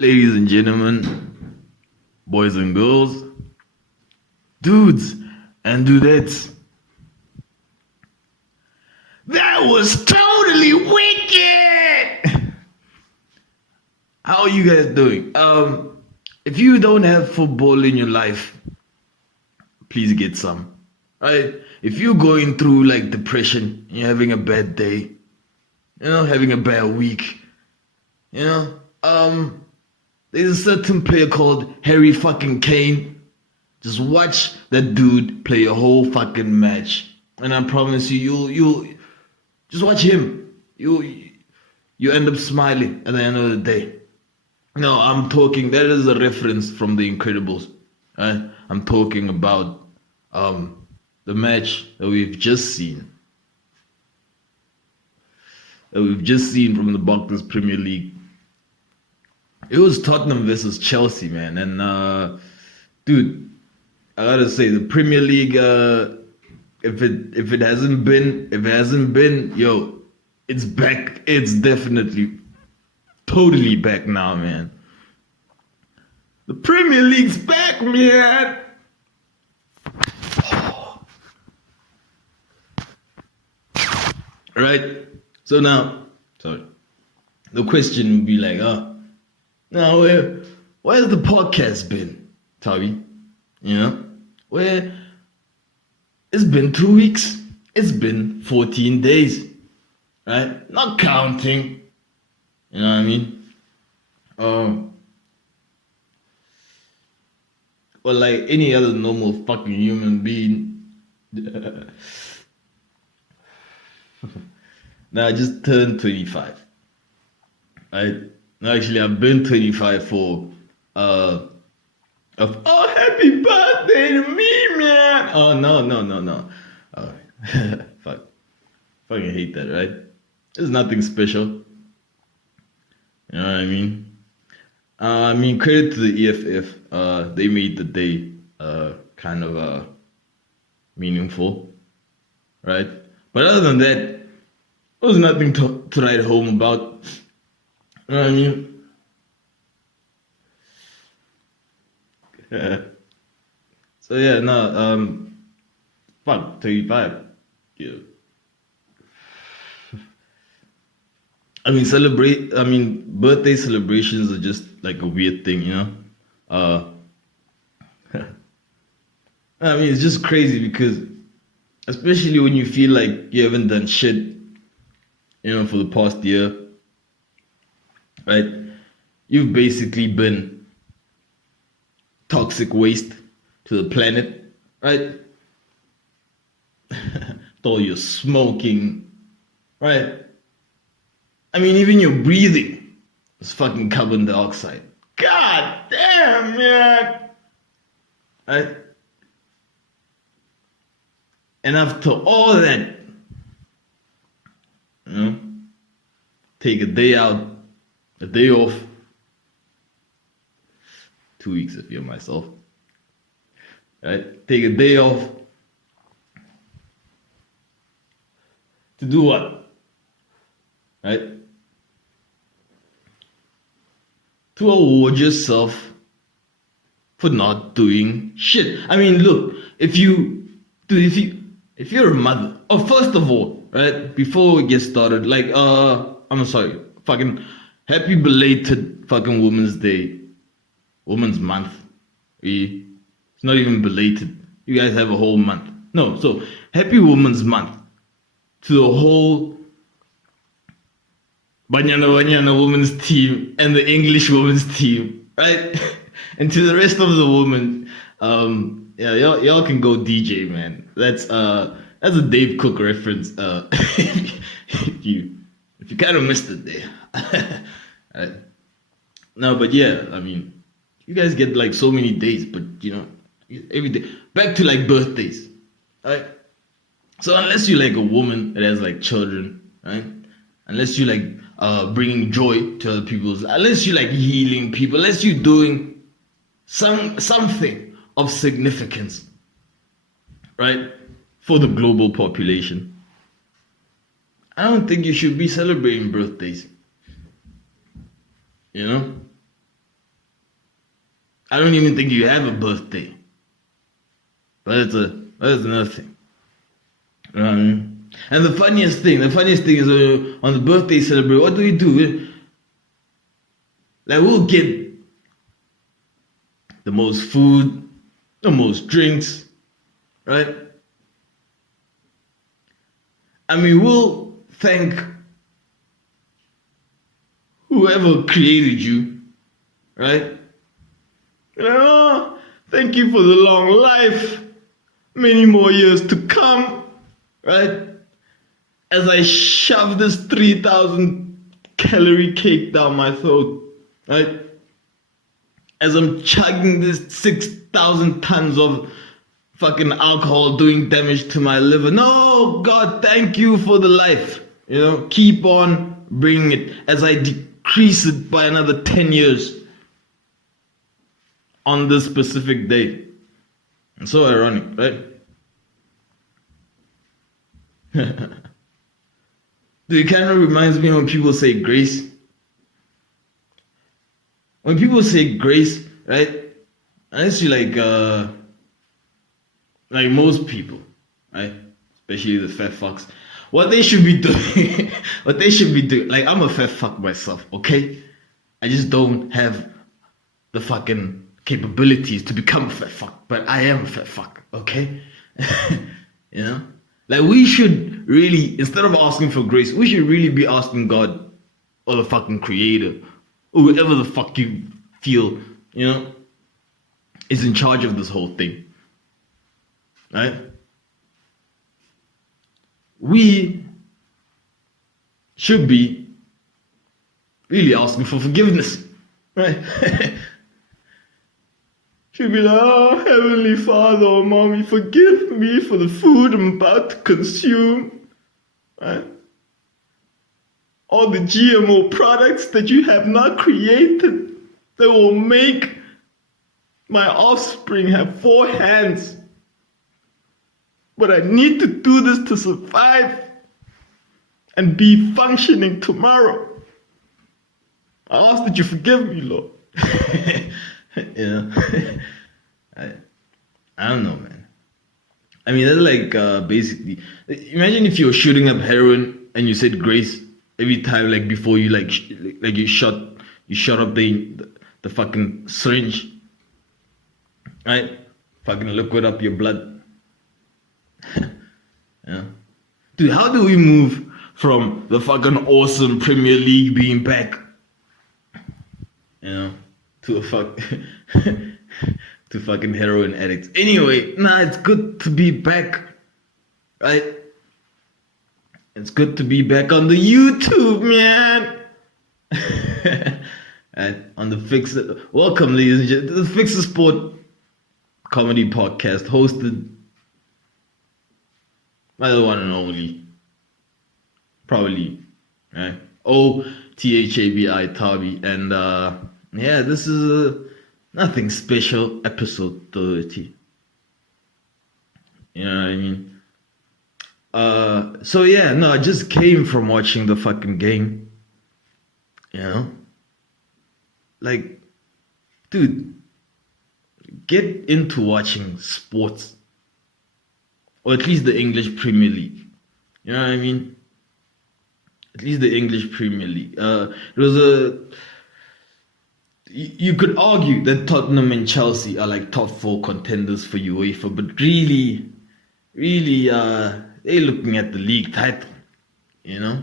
ladies and gentlemen, boys and girls, dudes and dudettes. That was totally wicked! How are you guys doing? If you don't have football in your life, please get some. Right? If you're going through like depression, you're having a bad day, having a bad week, there's a certain player called Harry fucking Kane. Just watch that dude play a whole fucking match, and I promise you'll just watch him. You end up smiling at the end of the day. No, I'm talking. That is a reference from The Incredibles. Right? I'm talking about the match that we've just seen. From the Barclays Premier League. It was Tottenham versus Chelsea, man. And dude, I gotta say, the Premier League, if it hasn't been, yo, it's back. It's definitely totally back now, man. The Premier League's back, man. Right? So now, the question would be like, now where's the podcast been, Tavi? Where it's been 2 weeks. It's been 14 days, right? Not counting. You know what I mean? Well, like any other normal fucking human being. Now I just turned 25. Right? No, actually, I've been 25 for happy birthday to me, man. Oh no. Oh, fuck. Fucking hate that, right? There's nothing special. You know what I mean? Credit to the EFF. They made the day kind of meaningful, right? But other than that, there was nothing to write home about. You know what I mean? So yeah, no, fuck, 35. Yeah. Birthday celebrations are just like a weird thing, it's just crazy because, especially when you feel like you haven't done shit, for the past year, right? You've basically been toxic waste to the planet, right? All your smoking, right? Even your breathing is fucking carbon dioxide. God damn, man. Right? And after all that, take a day out, a day off, 2 weeks if you're myself. Right? Take a day off to do what? Right? To award yourself for not doing shit. Look, if you're a mother, first of all, right, before we get started, I'm sorry, fucking happy belated fucking Women's Day, Women's Month. It's not even belated. You guys have a whole month. No, so happy Women's Month to the whole Banyana women's team and the English women's team, right? And to the rest of the women, y'all can go DJ, man. That's a Dave Cook reference. If you kind of missed it there. Right? No, but yeah, you guys get like so many days, but every day. Back to like birthdays, right? So unless you're like a woman that has like children, right? Unless you like bringing joy to other people's, unless you like healing people, unless you're doing something of significance, right, for the global population, I don't think you should be celebrating birthdays. I don't even think you have a birthday. But that's another thing. And the funniest thing is on the birthday celebration, what do we do? Like, we'll get the most food, the most drinks, right? I mean, we'll thank whoever created you, right? Thank you for the long life, many more years to come, right? As I shove this 3,000 calorie cake down my throat, right? As I'm chugging this 6,000 tons of fucking alcohol doing damage to my liver. No, God, thank you for the life. Keep on bringing it as I decrease it by another 10 years on this specific day. It's so ironic, right? Dude, it kind of reminds me when people say grace. When people say grace, right? Honestly, like most people, right? Especially the fat fucks. What they should be doing, like, I'm a fat fuck myself, okay? I just don't have the fucking capabilities to become a fat fuck, but I am a fat fuck, okay? Like, we should really, instead of asking for grace, we should really be asking God or the fucking creator, or whoever the fuck you feel, is in charge of this whole thing. Right? We should be really asking for forgiveness. Right? Should be like, oh, Heavenly Father or Mommy, forgive me for the food I'm about to consume. Right? All the GMO products that you have not created that will make my offspring have 4 hands. But I need to do this to survive and be functioning tomorrow. I ask that you forgive me, Lord. I don't know, man. I mean, that's like basically. Imagine if you were shooting up heroin and you said grace every time, like before you you shot up the fucking syringe, right? Fucking liquid up your blood. Yeah. Dude, how do we move from the fucking awesome Premier League being back, to a to fucking heroin addicts? Anyway, it's good to be back, right? It's good to be back on the YouTube, man. And on the Fix It. Welcome, ladies and gentlemen, to the Fix It Sport comedy podcast, hosted by the one and only, probably, right? Thabi Tabi, and this is a nothing special episode 30. You know what I mean? I just came from watching the fucking game. Like, dude, get into watching sports. Or at least the English Premier League. You know what I mean? At least the English Premier League. It was you could argue that Tottenham and Chelsea are like top 4 contenders for UEFA, but really, they're looking at the league title. They're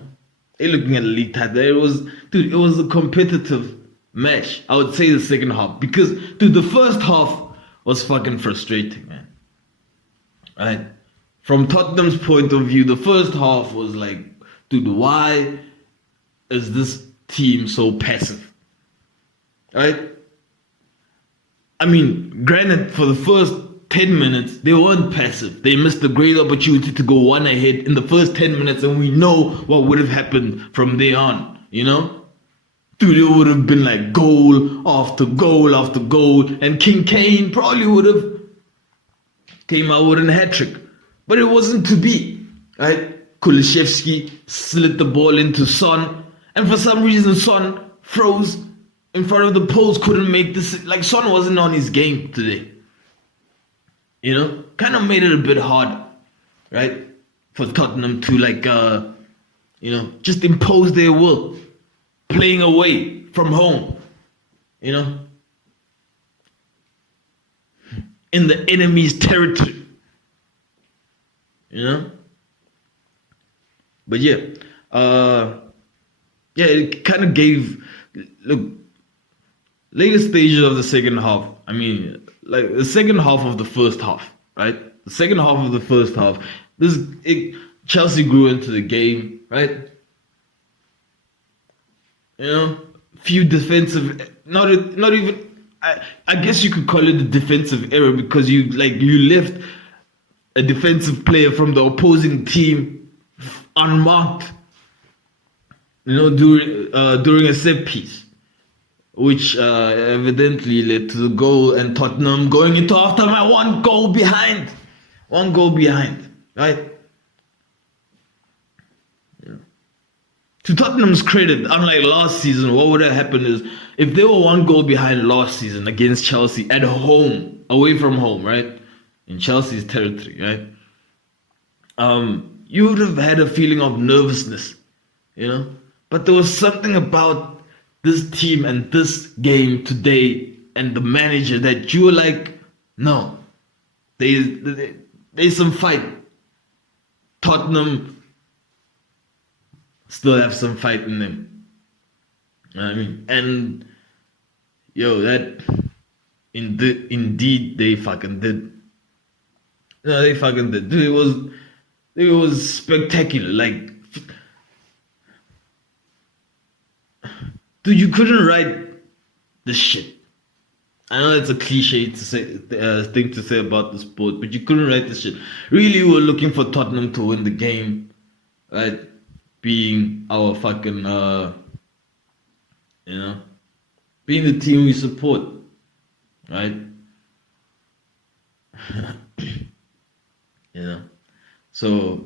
looking at the league title. It was a competitive match. I would say the second half, because, dude, the first half was fucking frustrating, man. Right? From Tottenham's point of view, the first half was like, dude, why is this team so passive? Right? I mean, granted, for the first 10 minutes, they weren't passive. They missed a great opportunity to go one ahead in the first 10 minutes, and we know what would have happened from there on, Dude, it would have been like goal after goal after goal, and King Kane probably would have came out with a hat-trick. But it wasn't to be, right? Kulusevski slid the ball into Son, and for some reason Son froze in front of the post couldn't make this. Like Son wasn't on his game today. Kind of made it a bit hard, right, for Tottenham to just impose their will, playing away from home, in the enemy's territory, But it kind of gave, later stages of the second half. I mean, like the second half of the first half, right? The second half of the first half, Chelsea grew into the game, right? Few defensive, not even. I guess you could call it a defensive error because you left a defensive player from the opposing team unmarked, during a set piece, which evidently led to the goal and Tottenham going into halftime one goal behind, right? To Tottenham's credit, unlike last season, what would have happened is if they were one goal behind last season against Chelsea at home, away from home, right, in Chelsea's territory, right, you would have had a feeling of nervousness, But there was something about this team and this game today and the manager that you were like, no, there's some fight. Tottenham still have some fight in them. You know what I mean? And that indeed they fucking did. No, they fucking did. Dude, it was spectacular. Like, dude, you couldn't write this shit. I know it's a cliche to say thing to say about the sport, but you couldn't write this shit. Really, we were looking for Tottenham to win the game, right? Being our fucking, being the team we support, right? So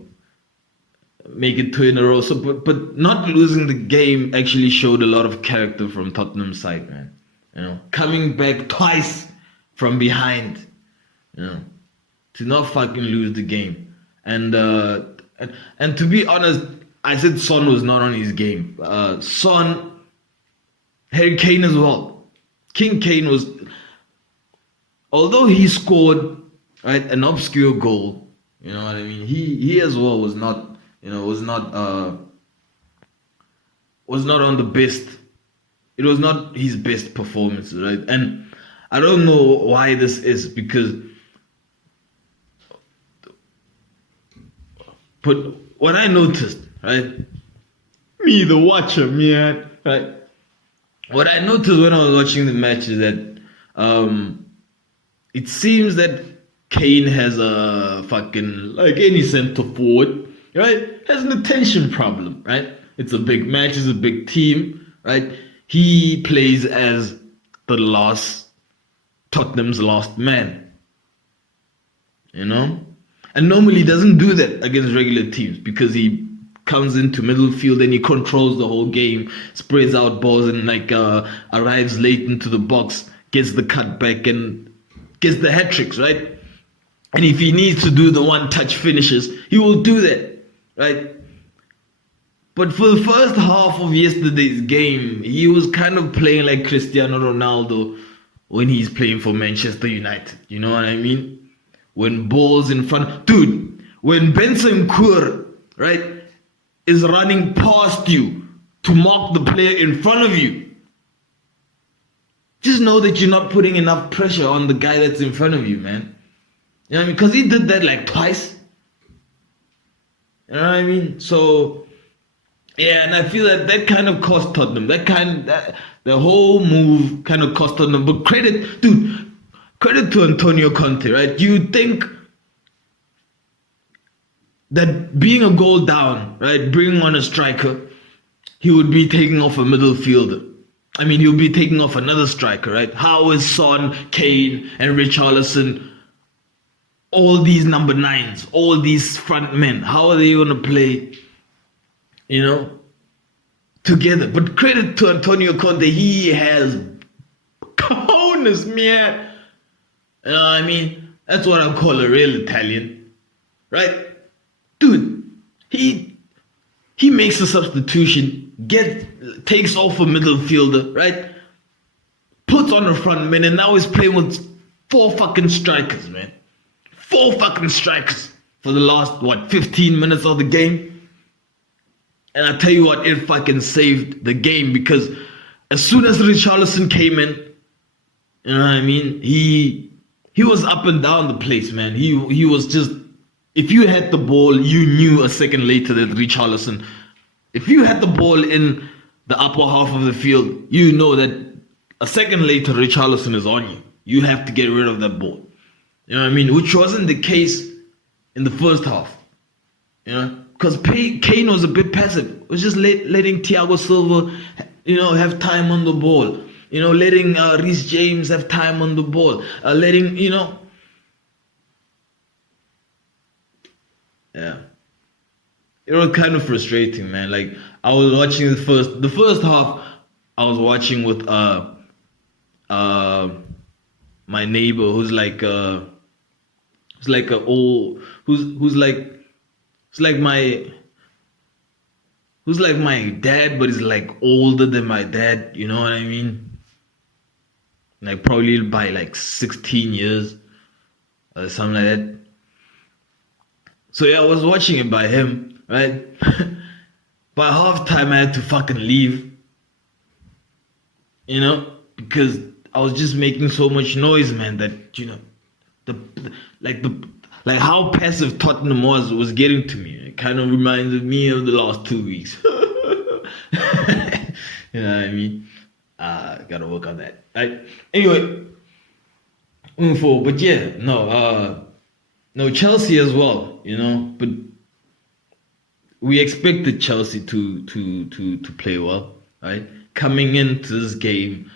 make it 2 in a row. So, but not losing the game actually showed a lot of character from Tottenham's side, man. Coming back twice from behind, to not fucking lose the game, and to be honest, I said Son was not on his game. Son, Harry Kane as well. King Kane was, although he scored an obscure goal, you know what I mean. He as well was not, was not on the best. It was not his best performance, right? And I don't know why this is because, but what I noticed, right? Me, the watcher, man, right? What I noticed when I was watching the match is that it seems that Kane has a fucking, like any center forward, right? Has an attention problem, right? It's a big match, it's a big team, right? He plays as Tottenham's last man, And normally he doesn't do that against regular teams because he comes into middle field and he controls the whole game, spreads out balls and arrives late into the box, gets the cutback and gets the hat tricks, right? And if he needs to do the one-touch finishes, he will do that, right? But for the first half of yesterday's game, he was kind of playing like Cristiano Ronaldo when he's playing for Manchester United. You know what I mean? When balls in front, dude, when Bentancur, right, is running past you to mark the player in front of you, just know that you're not putting enough pressure on the guy that's in front of you, man. You know what I mean? Because he did that like twice. You know what I mean? So, yeah, and I feel that kind of cost Tottenham. The whole move kind of cost Tottenham. But credit to Antonio Conte, right? You think that being a goal down, right, bringing on a striker, he would be taking off a middle fielder. I mean, he would be taking off another striker, right? How is Son, Kane, and Richarlison, all these number 9s, all these front men, how are they going to play, together. But credit to Antonio Conte, he has cojones, man. You know what I mean? That's what I call a real Italian, right? Dude, he makes a substitution, takes off a middle fielder, right? Puts on a front man, and now he's playing with 4 fucking strikers, man. 4 fucking strikers for the last, 15 minutes of the game. And I tell you what, it fucking saved the game, because as soon as Richarlison came in, you know what I mean? He was up and down the place, man. He was just, if you had the ball, you knew a second later that Richarlison, if you had the ball in the upper half of the field, you know that a second later Richarlison is on you. You have to get rid of that ball. You know what I mean? Which wasn't the case in the first half. You know? Because Kane was a bit passive. It was just letting Thiago Silva, have time on the ball. Letting Reece James have time on the ball. Yeah. It was kind of frustrating, man. Like, I was watching the first half, I was watching with my neighbor who's like my dad, but he's like older than my dad, you know what I mean? Like probably by like 16 years or something like that. So yeah, I was watching it by him, right? By halftime I had to fucking leave, because I was just making so much noise, man, that like how passive Tottenham was getting to me. It kind of reminded me of the last 2 weeks. You know what I mean? Gotta work on that. Right? Anyway, moving forward. But yeah, no, Chelsea as well, but we expected Chelsea to play well, right? Coming into this game,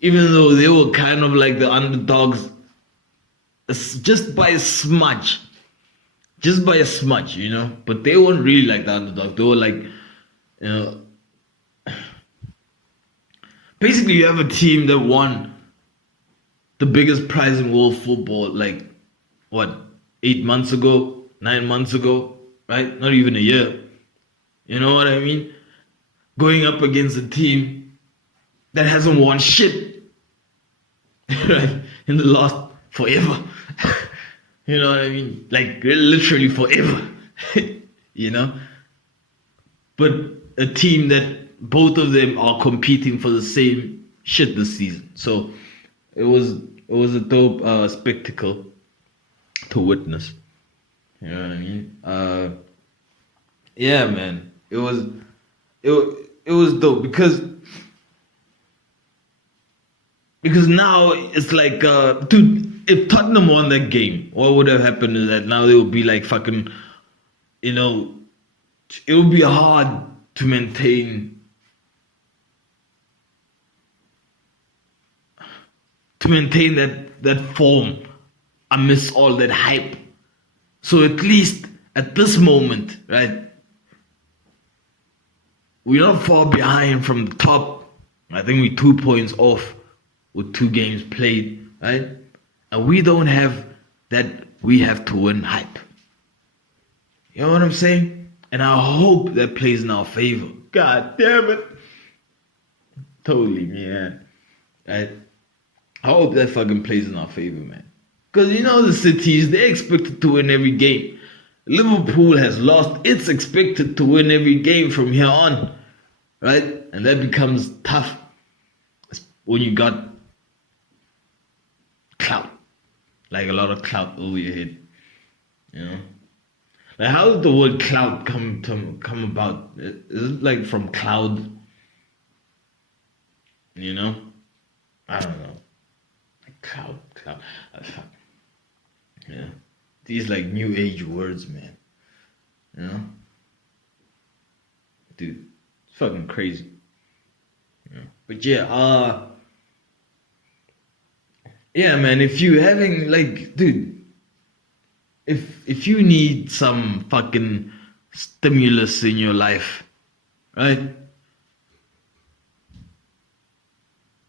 even though they were kind of like the underdogs, just by a smudge, but they weren't really like the underdog. They were like, basically you have a team that won the biggest prize in world football, like, 9 months ago, right? Not even a year. You know what I mean? Going up against a team that hasn't won shit, right? In the last forever. You know what I mean? Like, literally forever. But a team that both of them are competing for the same shit this season. So it was a dope spectacle to witness. You know what I mean? Yeah, man. It was dope because now it's like, dude, if Tottenham won that game, what would have happened is that now they would be like fucking, it would be hard to maintain that form amidst all that hype. So at least at this moment, right, we're not far behind from the top. I think we're 2 points off with 2 games played, right? And we don't have that we have to win hype. You know what I'm saying? And I hope that plays in our favor. God damn it. Totally, man. Right? I hope that fucking plays in our favor, man. Because the cities, they're expected to win every game. Liverpool has lost. It's expected to win every game from here on. Right? And that becomes tough when you got clout. Like a lot of clout over your head. Like, how did the word clout come about? Is it like from cloud? I don't know. Like cloud. Yeah. These like new age words, man. Dude, it's fucking crazy. But yeah, yeah, man, if you having like, dude, if you need some fucking stimulus in your life, right?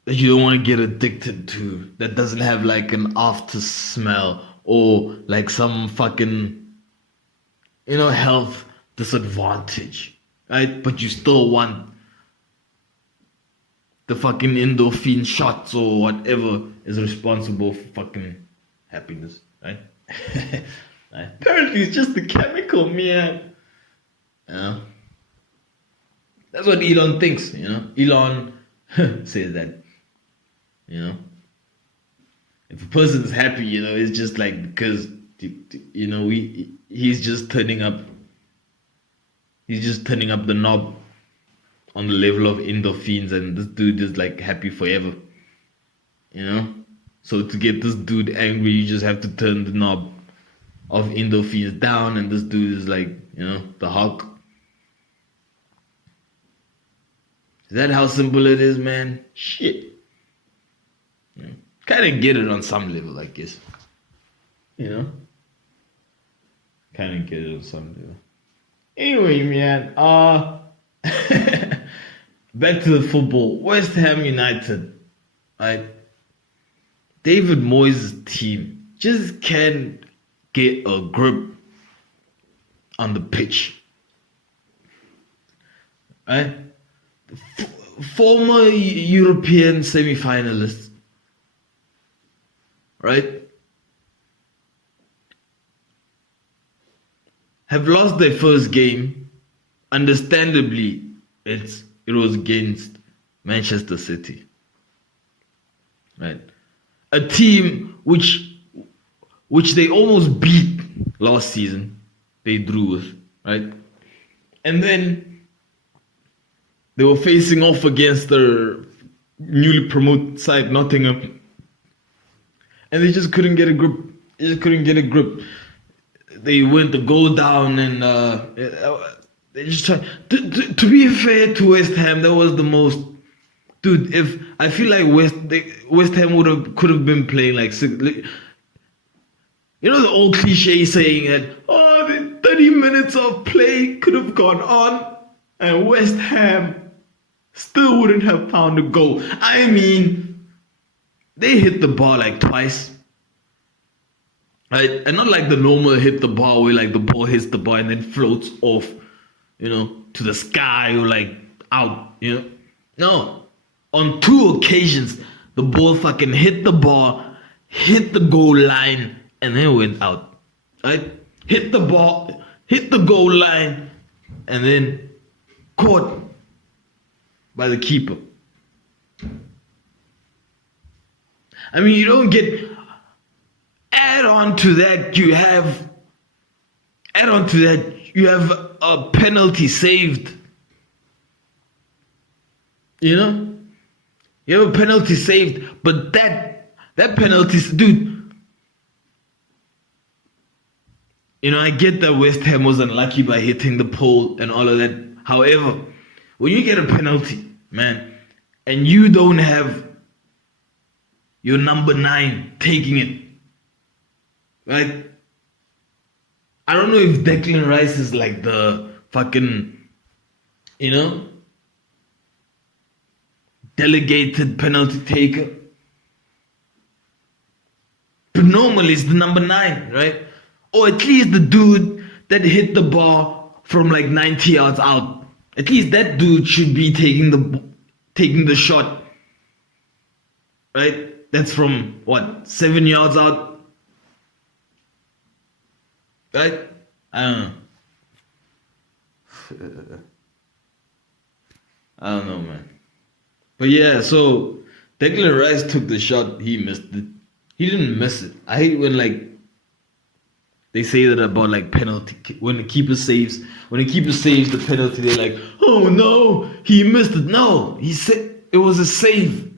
that you don't want to get addicted to, that doesn't have like an after smell or like some fucking, health disadvantage, right? But you still want the fucking endorphin shots or whatever is responsible for fucking happiness, right? Apparently it's just the chemical, man. That's what Elon thinks, Elon says that, if a person's happy, it's just like because, he's just turning up the knob on the level of endorphins, and this dude is like happy forever, So to get this dude angry, you just have to turn the knob of endorphins down, and this dude is like, the Hulk. Is that how simple it is, man? Shit. Kind of get it on some level, I guess. Kind of get it on some level. Anyway, man. Back to the football. West Ham United. Right? David Moyes' team just can't get a grip on the pitch. Right? Former European semi-finalists, right, have lost their first game. Understandably, it was against Manchester City, right? A team which they almost beat last season. They drew with, right? And then they were facing off against their newly promoted side, Nottingham. And they just couldn't get a grip. They went to go down, and they just tried. To be fair to West Ham, that was the most... Dude, if I feel like West Ham could have been playing like... the old cliche saying that, the 30 minutes of play could have gone on, and West Ham still wouldn't have found a goal. I mean, they hit the ball like twice, right? And not like the normal hit the ball where like the ball hits the ball and then floats off, to the sky or like out, No. On 2 occasions, the ball fucking hit the ball, hit the goal line, and then went out, right? Hit the ball, hit the goal line, and then caught by the keeper. I mean, you don't get... Add on to that, you have a penalty saved. You have a penalty saved, but that penalty, dude. I get that West Ham was unlucky by hitting the pole and all of that. However, when you get a penalty, man, and you don't have your number 9 taking it, right? I don't know if Declan Rice is like the fucking, delegated penalty taker. But normally it's the number 9, right? Or at least the dude that hit the ball from like 90 yards out. At least that dude should be taking the shot, right? That's from what, 7 yards out, right? I don't know, man. But yeah, so Declan Rice took the shot. He missed it. He didn't miss it. I hate when like they say that about like penalty. When the keeper saves the penalty, they're like, "Oh no, he missed it." No, he said it was a save.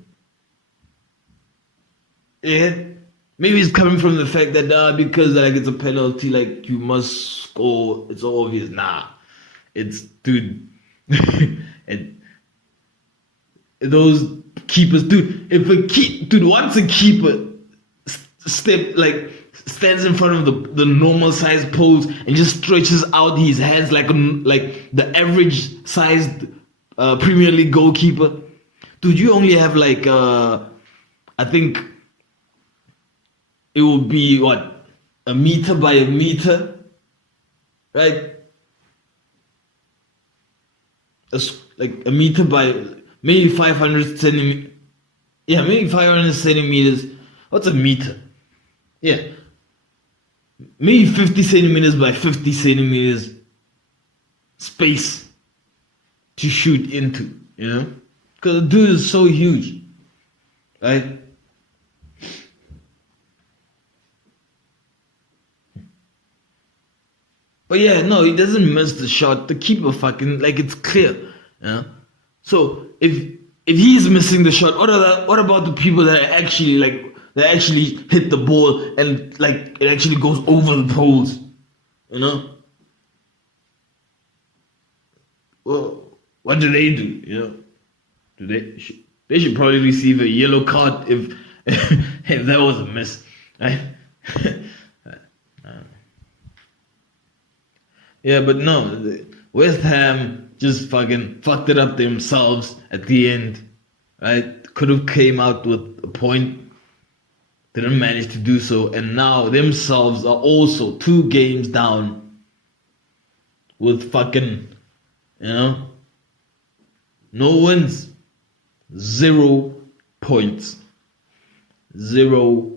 Yeah, maybe it's coming from the fact that because like it's a penalty, like you must score. It's obvious. Nah, it's dude. And those keepers, dude. Once a keeper stands in front of the normal sized poles and just stretches out his hands like the average sized Premier League goalkeeper, dude, you only have like I think it will be what, a meter by a meter, right? Like a meter by maybe 500 centimeters. Yeah, maybe 500 centimeters. What's a meter? Yeah, maybe 50 centimeters by 50 centimeters space to shoot into, you know? Because the dude is so huge, right? But yeah, no, he doesn't miss the shot. The keeper fucking, like, it's clear, you know? So if he's missing the shot, what about the people that are actually actually hit the ball and like it actually goes over the poles, you know? Well, what do? You know, do they should probably receive a yellow card if if that was a miss, right? Yeah, but no, West Ham just fucking fucked it up themselves at the end, right? Could have came out with a point, didn't manage to do so, and now themselves are also 2 games down with fucking, you know, no wins, 0 points, 0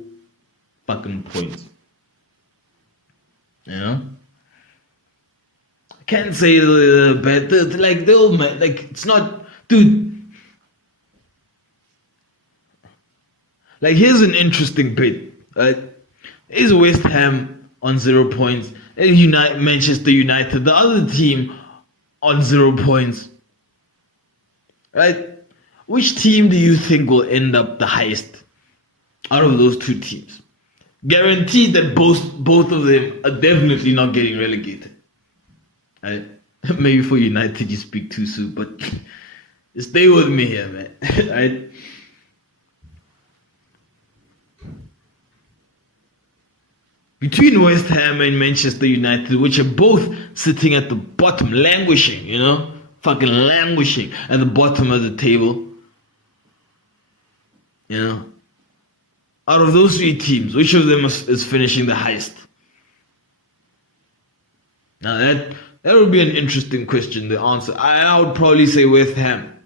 fucking points, you know. Can't say bad, like they'll, like, it's not, dude. Like, here's an interesting bit, right? Is West Ham on 0 points, and Manchester United, the other team, on 0 points, right? Which team do you think will end up the highest out of those 2 teams? Guaranteed that both of them are definitely not getting relegated. Right? Maybe for United you speak too soon, but stay with me here, man. Right? Between West Ham and Manchester United, which are both sitting at the bottom, languishing, you know, fucking languishing at the bottom of the table, you know, out of those 3 teams, which of them is finishing the highest? Now that would be an interesting question to answer. I would probably say West Ham.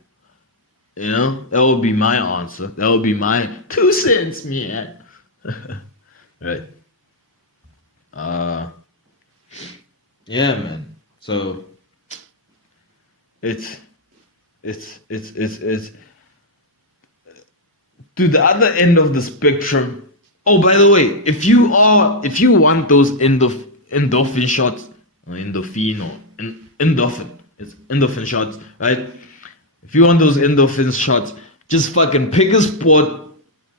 You know, that would be my answer. That would be my 2 cents, man. Right. Yeah, man. So it's to the other end of the spectrum. Oh, by the way, if you want those endorphin shots, or endorphin, or endorphin, it's endorphin shots, right? If you want those endorphin shots, just fucking pick a sport,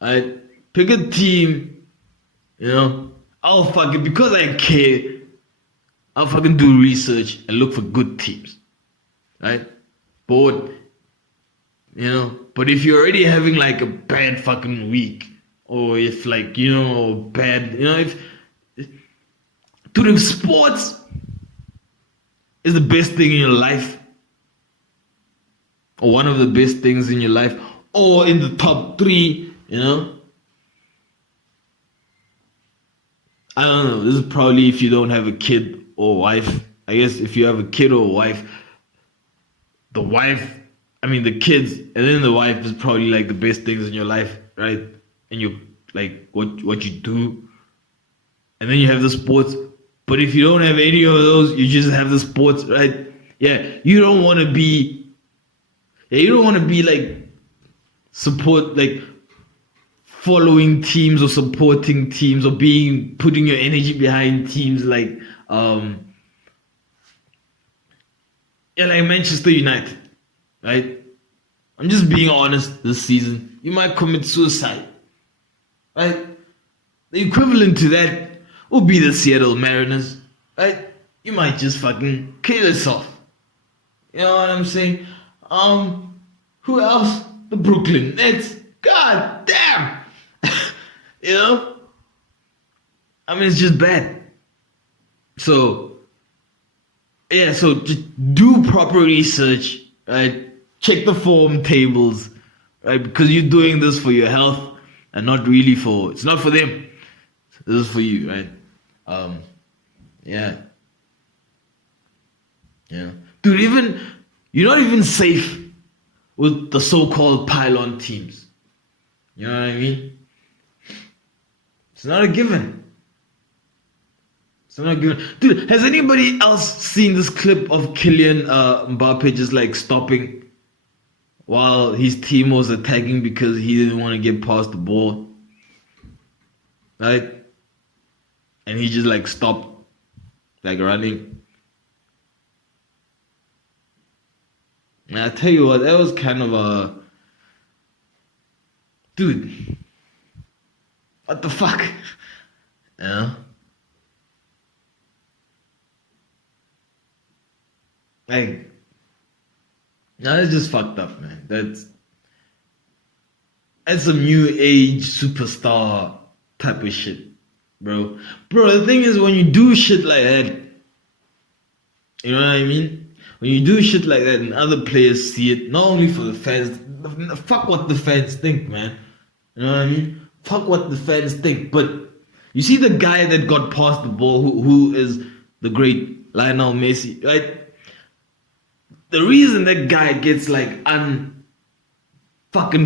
right? Pick a team, you know. I'll fucking, because I care, I'll fucking do research and look for good teams, right? But, you know, but if you're already having like a bad fucking week, or if like, you know, bad, you know, if sports is the best thing in your life, or one of the best things in your life, or in the top 3, you know, I don't know, this is probably if you don't have a kid or wife. I guess if you have a kid or a wife, the kids, and then the wife is probably like the best things in your life, right? And you like what you do, and then you have the sports. But if you don't have any of those, you just have the sports, right? Yeah, you don't want to be like following teams or supporting teams or putting your energy behind teams like Manchester United, right? I'm just being honest. This season, you might commit suicide, right? The equivalent to that would be the Seattle Mariners, right? You might just fucking kill yourself. You know what I'm saying? Who else? The Brooklyn Nets. God damn. You know? I mean, it's just bad. So, yeah, so just do proper research, right? Check the form tables, right? Because you're doing this for your health and not really for, it's not for them. This is for you, right? Yeah. Yeah. Dude, you're not even safe with the so-called pylon teams. You know what I mean? It's not a given. It's not a given. Dude, has anybody else seen this clip of Kylian Mbappe just like stopping while his team was attacking because he didn't want to get past the ball? Right? And he just like stopped, like running. And I tell you what, that was kind of a... Dude, what the fuck? You know? Like, no, it's just fucked up, man. That's some new age superstar type of shit, bro. Bro, the thing is, when you do shit like that, you know what I mean? When you do shit like that and other players see it, not only for the fans, fuck what the fans think, man. You know what I mean? Fuck what the fans think. But you see the guy that got past the ball, who is the great Lionel Messi, right? The reason that guy gets like unfucking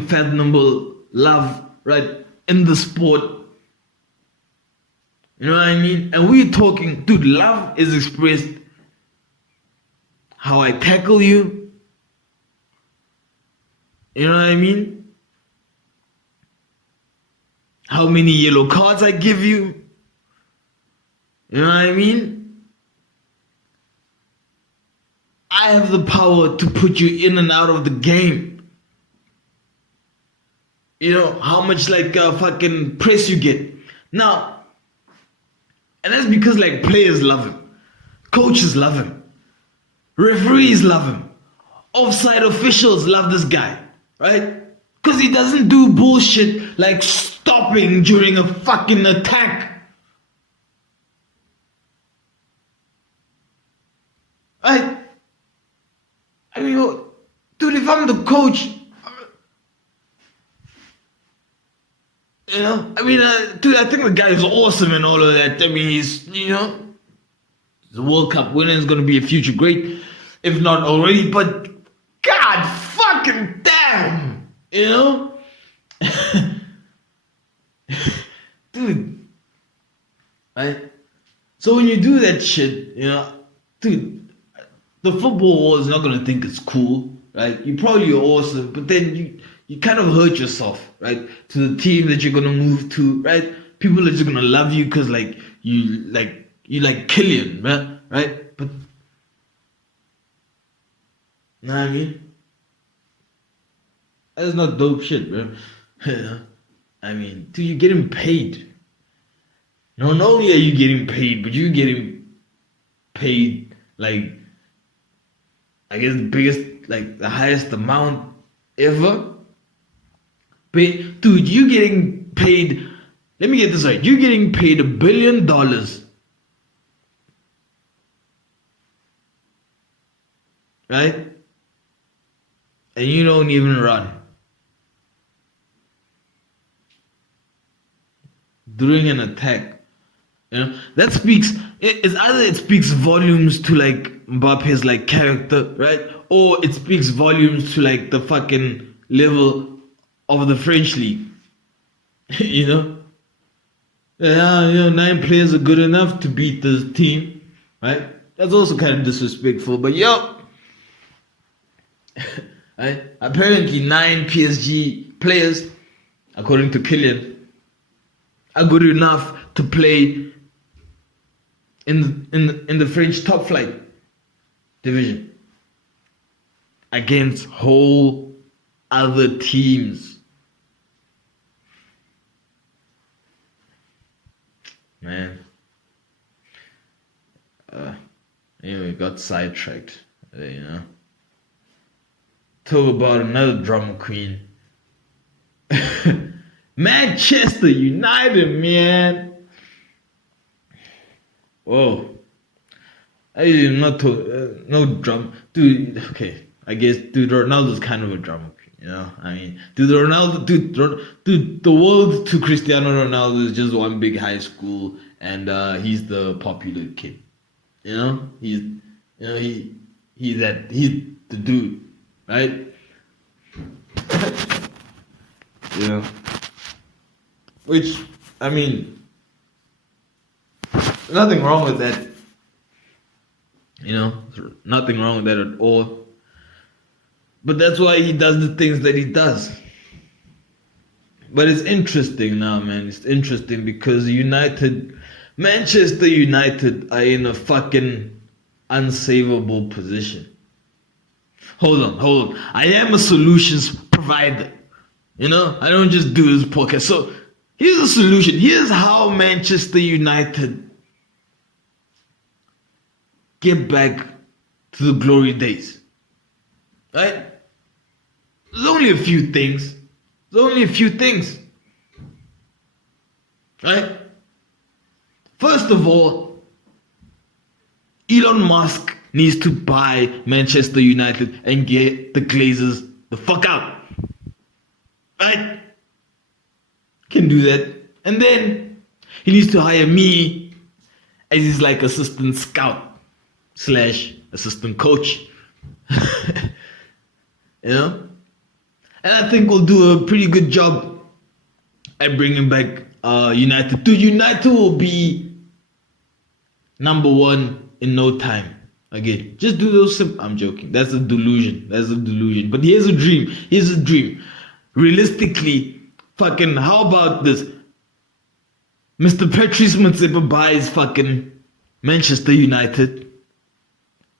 fathomable love, right, in the sport, you know what I mean? And we're talking, dude, love is expressed how I tackle you. You know what I mean? How many yellow cards I give you. You know what I mean? I have the power to put you in and out of the game. You know, how much like fucking press you get. Now, and that's because like players love him. Coaches love him. Referees love him. Offside officials love this guy, right? Because he doesn't do bullshit like stopping during a fucking attack. Right? I mean, dude, if I'm the coach, you know, I mean, dude, I think the guy is awesome and all of that. I mean, he's, you know, he's a World Cup winner, is going to be a future great, if not already, but God fucking damn, you know? Dude, right? So when you do that shit, you know, dude, the football world is not gonna think it's cool, right? You probably are awesome, but then you kind of hurt yourself, right? To the team that you're gonna move to, right? People are just gonna love you because like you like Killian, man, right? But know what I mean? That's not dope shit, bro. I mean, dude, you're getting paid. No, not only are you getting paid, but you're getting paid like, I guess the biggest, like the highest amount ever. But dude, you getting paid, let me get this right, you're getting paid $1 billion. Right? And you don't even run. During an attack. You know, that speaks, it's either it speaks volumes to like Mbappe's like character, right? Or it speaks volumes to like the fucking level of the French league. You know? Yeah, you know, 9 players are good enough to beat this team, right? That's also kind of disrespectful, but yo, right? Apparently 9 PSG players, according to Kylian, are good enough to play in the French top flight division against whole other teams. Man. Anyway, got sidetracked. You know. Talk about another drama queen. Manchester United, man. Whoa. I did not talk, no drama. Dude, okay. I guess, dude, Ronaldo's kind of a drama queen. You know, I mean, the world to Cristiano Ronaldo is just one big high school, and he's the popular kid. You know, he's the dude, right? You know, which I mean, nothing wrong with that. You know, nothing wrong with that at all. But that's why he does the things that he does. But it's interesting now, man. It's interesting because Manchester United are in a fucking unsavable position. Hold on. I am a solutions provider. You know, I don't just do this podcast. So here's a solution. Here's how Manchester United get back to the glory days. Right? There's only a few things. Right? First of all, Elon Musk needs to buy Manchester United and get the Glazers the fuck out. Right? Can do that. And then he needs to hire me as his like assistant scout / assistant coach. You know? And I think we'll do a pretty good job at bringing back United. Dude, United will be number one in no time. Again, just do those I'm joking. That's a delusion. But here's a dream. Realistically, fucking, how about this? Mr. Patrice Motsepe buys fucking Manchester United.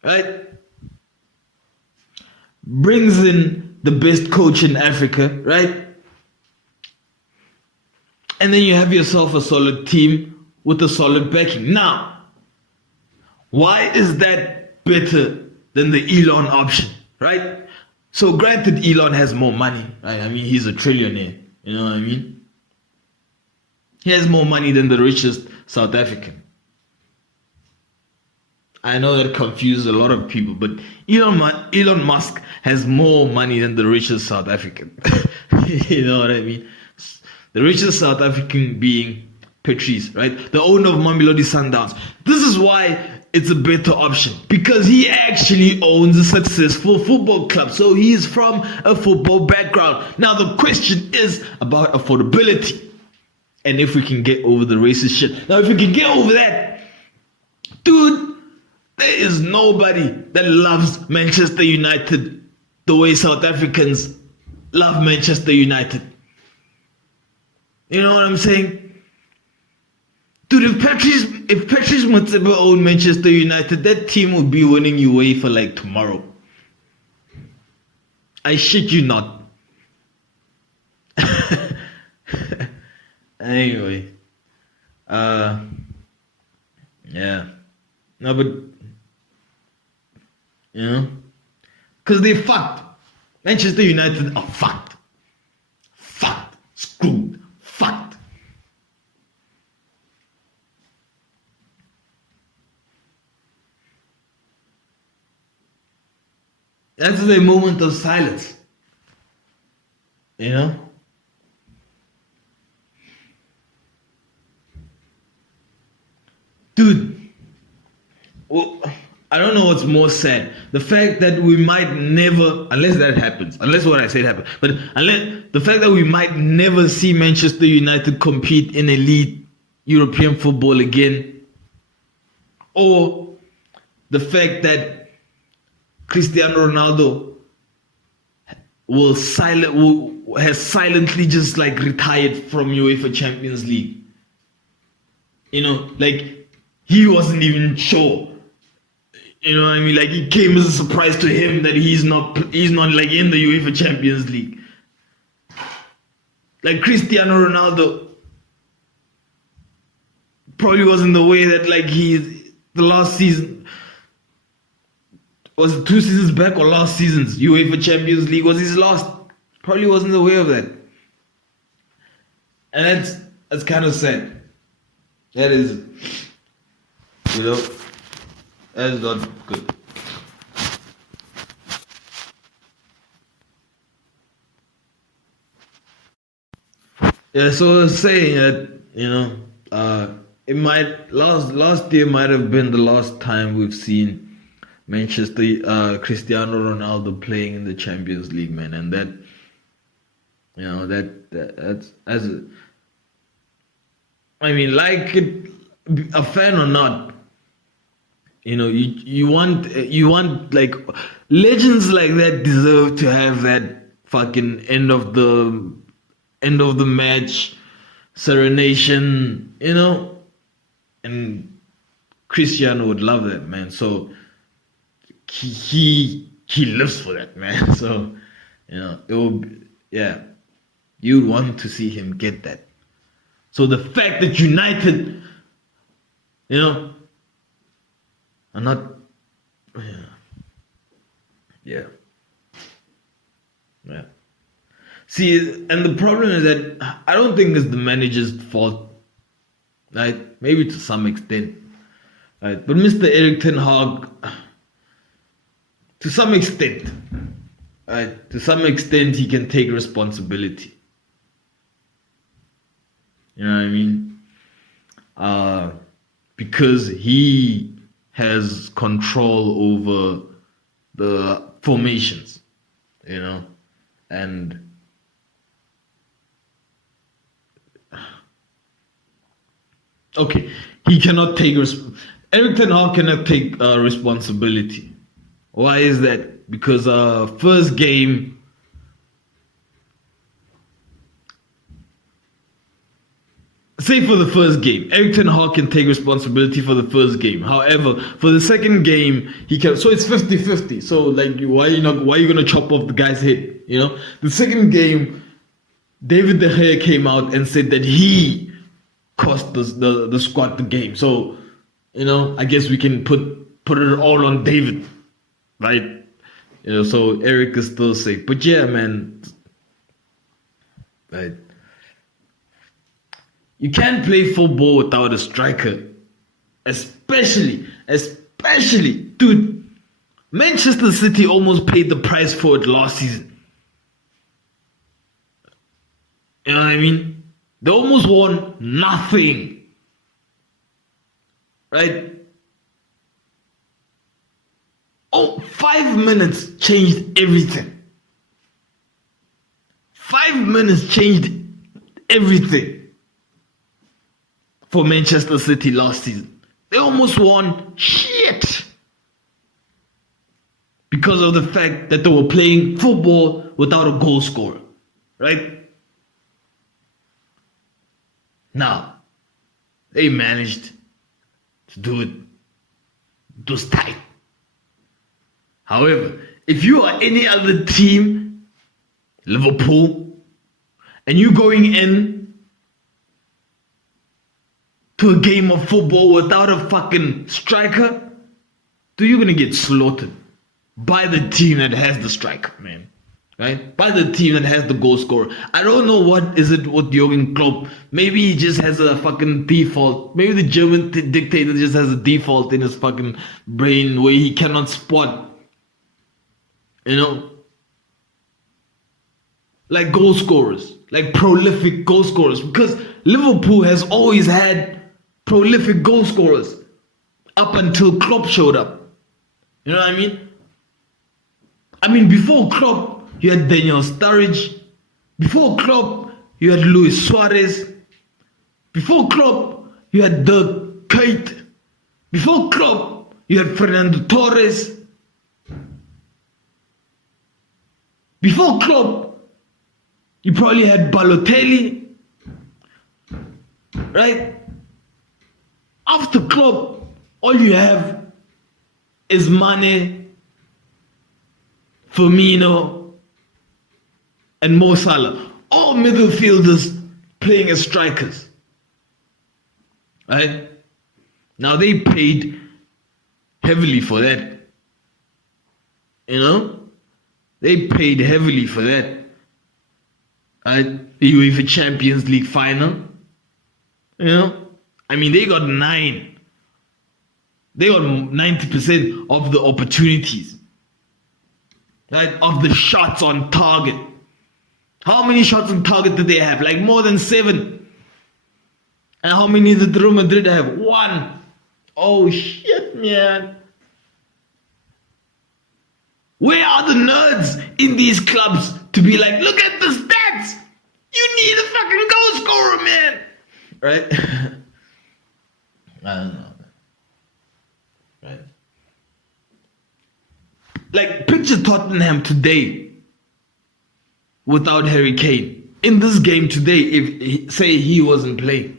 Right? Brings in the best coach in Africa, right? And then you have yourself a solid team with a solid backing. Now, why is that better than the Elon option, right? So granted, Elon has more money, right? I mean, he's a trillionaire, you know what I mean? He has more money than the richest South African. I know that confuses a lot of people, but Elon Musk has more money than the richest South African. You know what I mean? The richest South African being Patrice, right? The owner of Mamelodi Sundowns. This is why it's a better option, because he actually owns a successful football club. So he is from a football background. Now the question is about affordability and if we can get over the racist shit. Now if we can get over that, dude, there is nobody that loves Manchester United the way South Africans love Manchester United. You know what I'm saying? Dude, if Patrice Motsepe owned Manchester United, that team would be winning UEFA like tomorrow. I shit you not. Anyway. Yeah. No, but you know, because they fucked. Manchester United are fucked. Screwed. Fucked. That's the moment of silence. You know? Dude. Well, I don't know what's more sad. The fact that we might never, unless that happens, unless what I said happens, but unless the fact that we might never see Manchester United compete in elite European football again, or the fact that Cristiano Ronaldo has silently just like retired from UEFA Champions League. You know, like he wasn't even sure. You know what I mean? Like it came as a surprise to him that he's not like in the UEFA Champions League. Like Cristiano Ronaldo probably wasn't the way that like the last season, was it 2 seasons back or last season's UEFA Champions League was his last. Probably wasn't the way of that. And that's kind of sad. That is, you know, that's not good. Yeah, so I was saying that, it might last year might have been the last time we've seen Manchester Cristiano Ronaldo playing in the Champions League, man, and that that's I mean, like it, a fan or not, you want like legends like that deserve to have that fucking end of the match serenation, and Cristiano would love that, man. So he lives for that, man. So it will be, yeah, you'd want to see him get that. So the fact that United, are not, yeah. See, and the problem is that I don't think it's the manager's fault, right? Maybe to some extent, right? But Mr. Eric Ten Hag, to some extent, right? To some extent, he can take responsibility. You know what I mean? Because he has control over the formations, and okay, he cannot take Eric Ten Hag cannot take responsibility. Why is that? Because first game, say for the first game, Eric Ten Hag can take responsibility for the first game. However, for the second game, he can. So it's 50-50. So like, why are you gonna chop off the guy's head? The second game, David De Gea came out and said that he cost the squad the game. So I guess we can put it all on David, right? So Eric is still safe. But yeah, man, right. You can't play football without a striker. Especially, dude, Manchester City almost paid the price for it last season. You know what I mean? They almost won nothing. Right? Oh, 5 minutes changed everything. 5 minutes changed everything for Manchester City last season. They almost won shit because of the fact that they were playing football without a goal scorer, right? Now, they managed to do it. It was tight. However, if you are any other team, Liverpool, and you going in to a game of football without a fucking striker, you're gonna get slaughtered by the team that has the striker, man. Right? By the team that has the goal scorer. I don't know what is it with Jurgen Klopp. Maybe he just has a fucking default. Maybe the German dictator just has a default in his fucking brain where he cannot spot, like goal scorers, like prolific goal scorers. Because Liverpool has always had prolific goal scorers up until Klopp showed up. You know what I mean? I mean, before Klopp, you had Daniel Sturridge. Before Klopp, you had Luis Suarez. Before Klopp, you had Dirk Kuyt. Before Klopp, you had Fernando Torres. Before Klopp, you probably had Balotelli. Right? After Klopp, all you have is Mane, Firmino, and Mo Salah. All midfielders playing as strikers. Right? Now they paid heavily for that. They paid heavily for that. Right? The UEFA Champions League final. I mean, they got 9. They got 90% of the opportunities. Right? Of the shots on target. How many shots on target did they have? Like more than 7. And how many did Real Madrid have? 1. Oh shit, man. Where are the nerds in these clubs to be like, look at the stats? You need a fucking goal scorer, man. Right? I don't know. Right? Like, picture Tottenham today without Harry Kane. In this game today, if say he wasn't playing.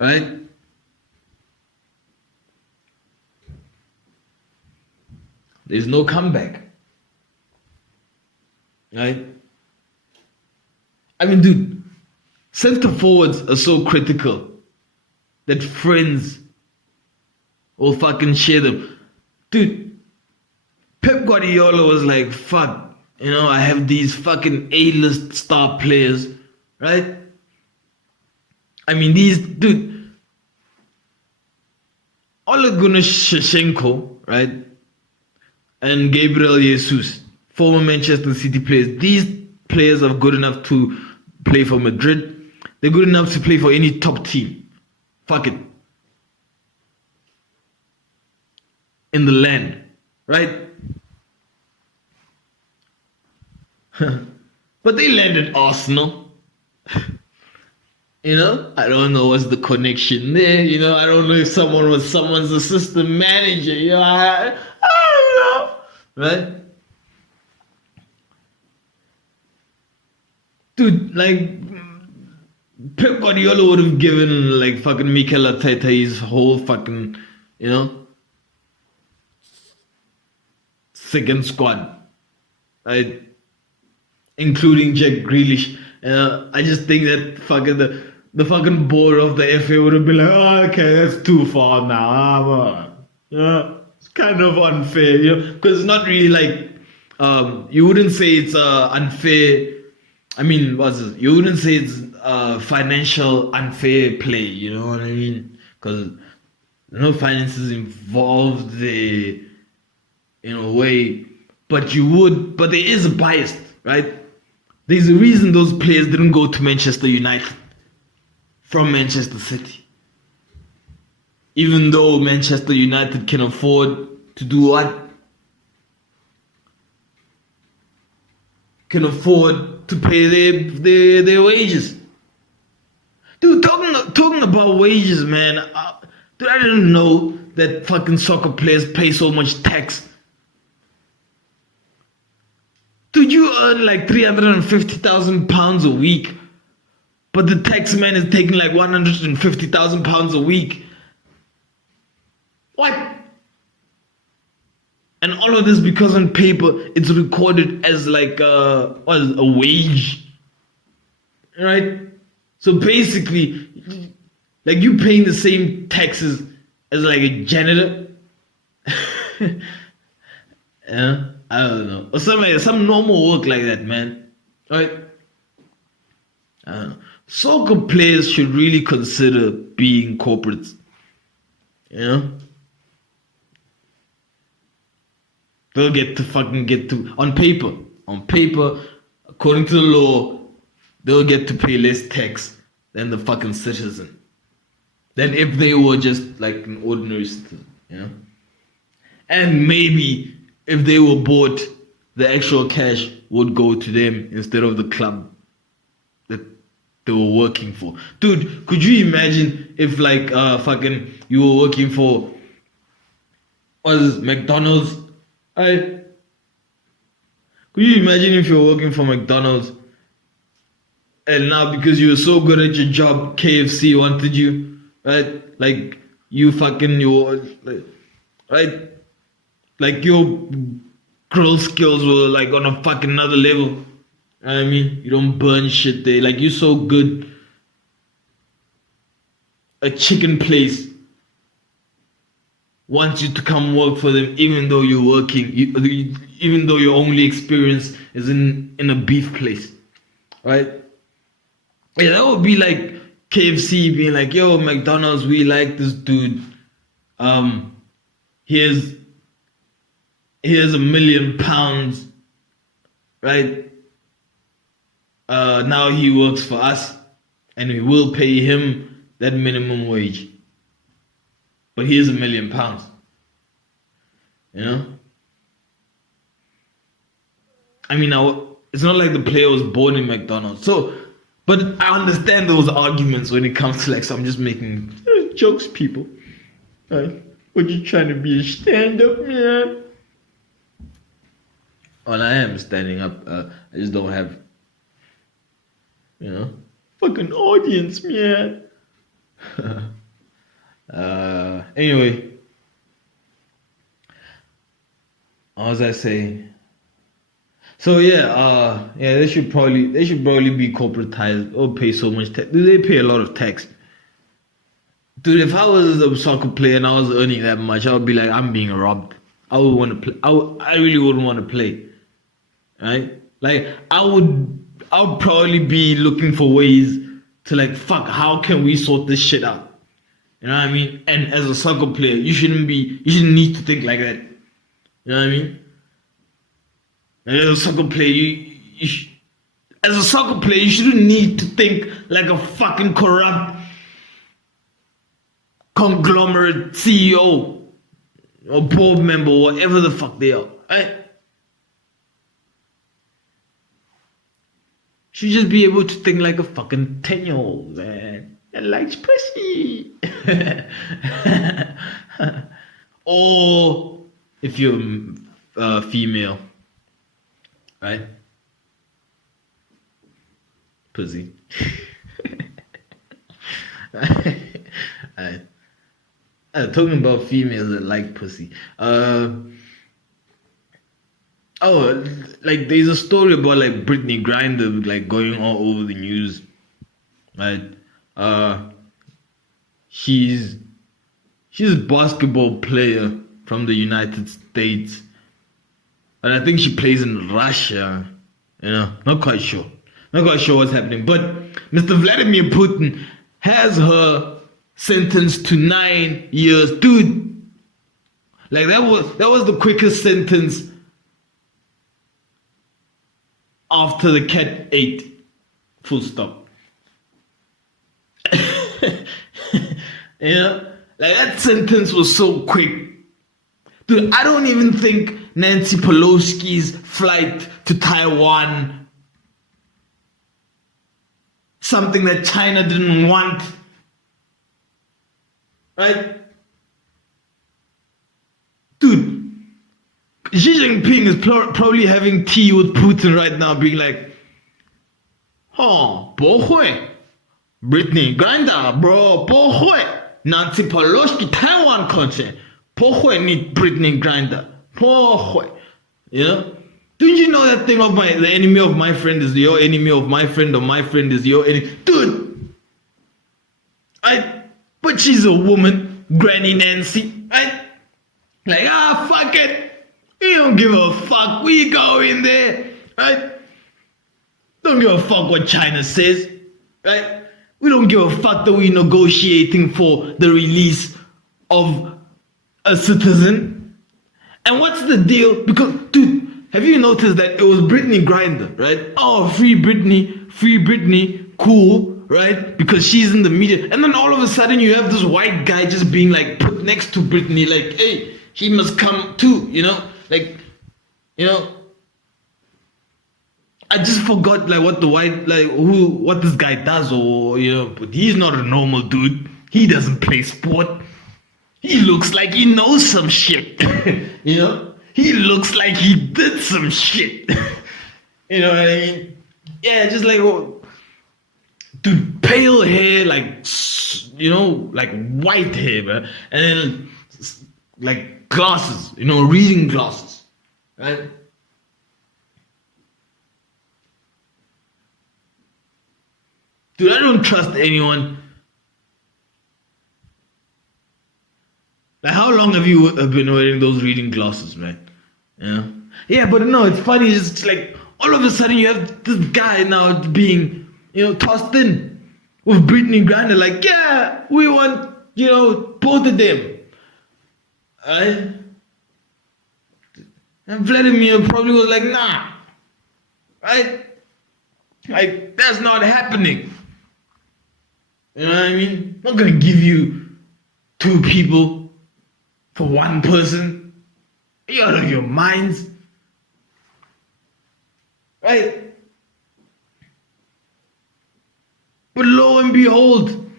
Right? There's no comeback. Right? I mean, dude, center forwards are so critical that friends will fucking share them. Dude, Pep Guardiola was like, fuck, you know, I have these fucking A-list star players, right? I mean, these, dude, Ole Gunnar Shevchenko, right? And Gabriel Jesus, former Manchester City players. These players are good enough to play for Madrid. They're good enough to play for any top team. Fuck it. In the land, right? But they landed Arsenal. You know, I don't know what's the connection there. You know, I don't know if someone was someone's assistant manager. You know, I don't know. Right? Dude, like, Pep Guardiola would have given, like, fucking Mikel Arteta his whole fucking, you know, second squad. Right? Including Jack Grealish. I just think that fucking the fucking board of the FA would have been like, oh, okay, that's too far now. Yeah. It's kind of unfair, you know, because it's not really like, you wouldn't say it's unfair. I mean, you wouldn't say it's financial unfair play, you know what I mean? Because no finances involved there in a way, but there is a bias, right? There's a reason those players didn't go to Manchester United from Manchester City. Even though Manchester United can afford to do what? Can afford to pay their wages. Dude, talking about wages, man. Dude, I didn't know that fucking soccer players pay so much tax. Dude, you earn like £350,000 a week, but the tax man is taking like £150,000 a week. What? And all of this because on paper it's recorded as like a wage, right? So basically, like you paying the same taxes as like a janitor. Yeah, I don't know, or some normal work like that, man. Right? I don't know. Soccer players should really consider being corporates. You know? They'll get to on paper, according to the law, they'll get to pay less tax than the fucking citizen. Than if they were just like an ordinary citizen, you know? And maybe if they were bought, the actual cash would go to them instead of the club that they were working for. Dude, could you imagine if like fucking you were working for McDonald's? Could you imagine if you're working for McDonald's and now because you were so good at your job, KFC wanted you, right? Like you right? Like your grill skills were like on a fucking another level. You know what I mean? You don't burn shit there. Like you're so good. A chicken place wants you to come work for them, even though you're working, even though your only experience is in a beef place, right? Yeah, that would be like KFC being like, yo, McDonald's, we like this dude. Here's £1 million, right? now he works for us, and we will pay him that minimum wage. But here's £1 million. You know? I mean, it's not like the player was born in McDonald's. So, but I understand those arguments when it comes to, like, so I'm just making jokes, people. Right? What you trying to be, a stand-up man? Well, I am standing up. I just don't have, fucking audience, man. Anyway, what was I saying? So they should probably be corporatized or pay so much tax. Do they pay a lot of tax? Dude, if I was a soccer player and I was earning that much, I would be like, I'm being robbed. I would want to play. I really wouldn't want to play. Right? Like, I would probably be looking for ways to, like, fuck, how can we sort this shit out? You know what I mean? And as a soccer player, you shouldn't need to think like that. You know what I mean? And as a soccer player, you shouldn't need to think like a fucking corrupt conglomerate CEO or board member, whatever the fuck they are. Right? You should just be able to think like a fucking 10-year-old, man. That likes pussy. Or if you're female, right? Pussy. Right. Talking about females that like pussy. Like there's a story about like Brittney Griner like going all over the news, right? She's a basketball player from the United States, and I think she plays in Russia. Not quite sure what's happening. But Mr. Vladimir Putin has her sentenced to 9 years, dude. Like that was the quickest sentence after the cat ate. Full stop. Like that sentence was so quick. Dude, I don't even think Nancy Pelosi's flight to Taiwan, something that China didn't want, right? Dude, Xi Jinping is probably having tea with Putin right now, being like,不会 Brittney Griner, bro, 不会 Nancy Pelosi Taiwan country, 不会 need Brittney Griner, 不会. Don't you know that thing of the enemy of my friend is your enemy of my friend, or my friend is your enemy? Dude, but she's a woman, Granny Nancy, right? Like, fuck it. We don't give a fuck. We go in there, right? Don't give a fuck what China says, right? We don't give a fuck that we're negotiating for the release of a citizen. And what's the deal? Because, dude, have you noticed that it was Brittney Griner, right? Oh, free Brittney, cool, right? Because she's in the media. And then all of a sudden you have this white guy just being like put next to Brittney, like, hey, he must come too, Like, I just forgot like what what this guy does, or but he's not a normal dude. He doesn't play sport. He looks like he knows some shit. He looks like he did some shit. You know what I mean? Yeah, just like, dude, pale hair, like, like white hair, man. And then like glasses, reading glasses, right? Dude, I don't trust anyone. Like, how long have you been wearing those reading glasses, man? Yeah, but no, it's funny. It's like all of a sudden you have this guy now being, tossed in with Brittney Griner. Like, yeah, we want, both of them. Right? And Vladimir probably was like, nah. Right? Like, that's not happening. You know what I mean? I'm not gonna give you 2 people for 1 person. You're out of your minds. Right? But lo and behold,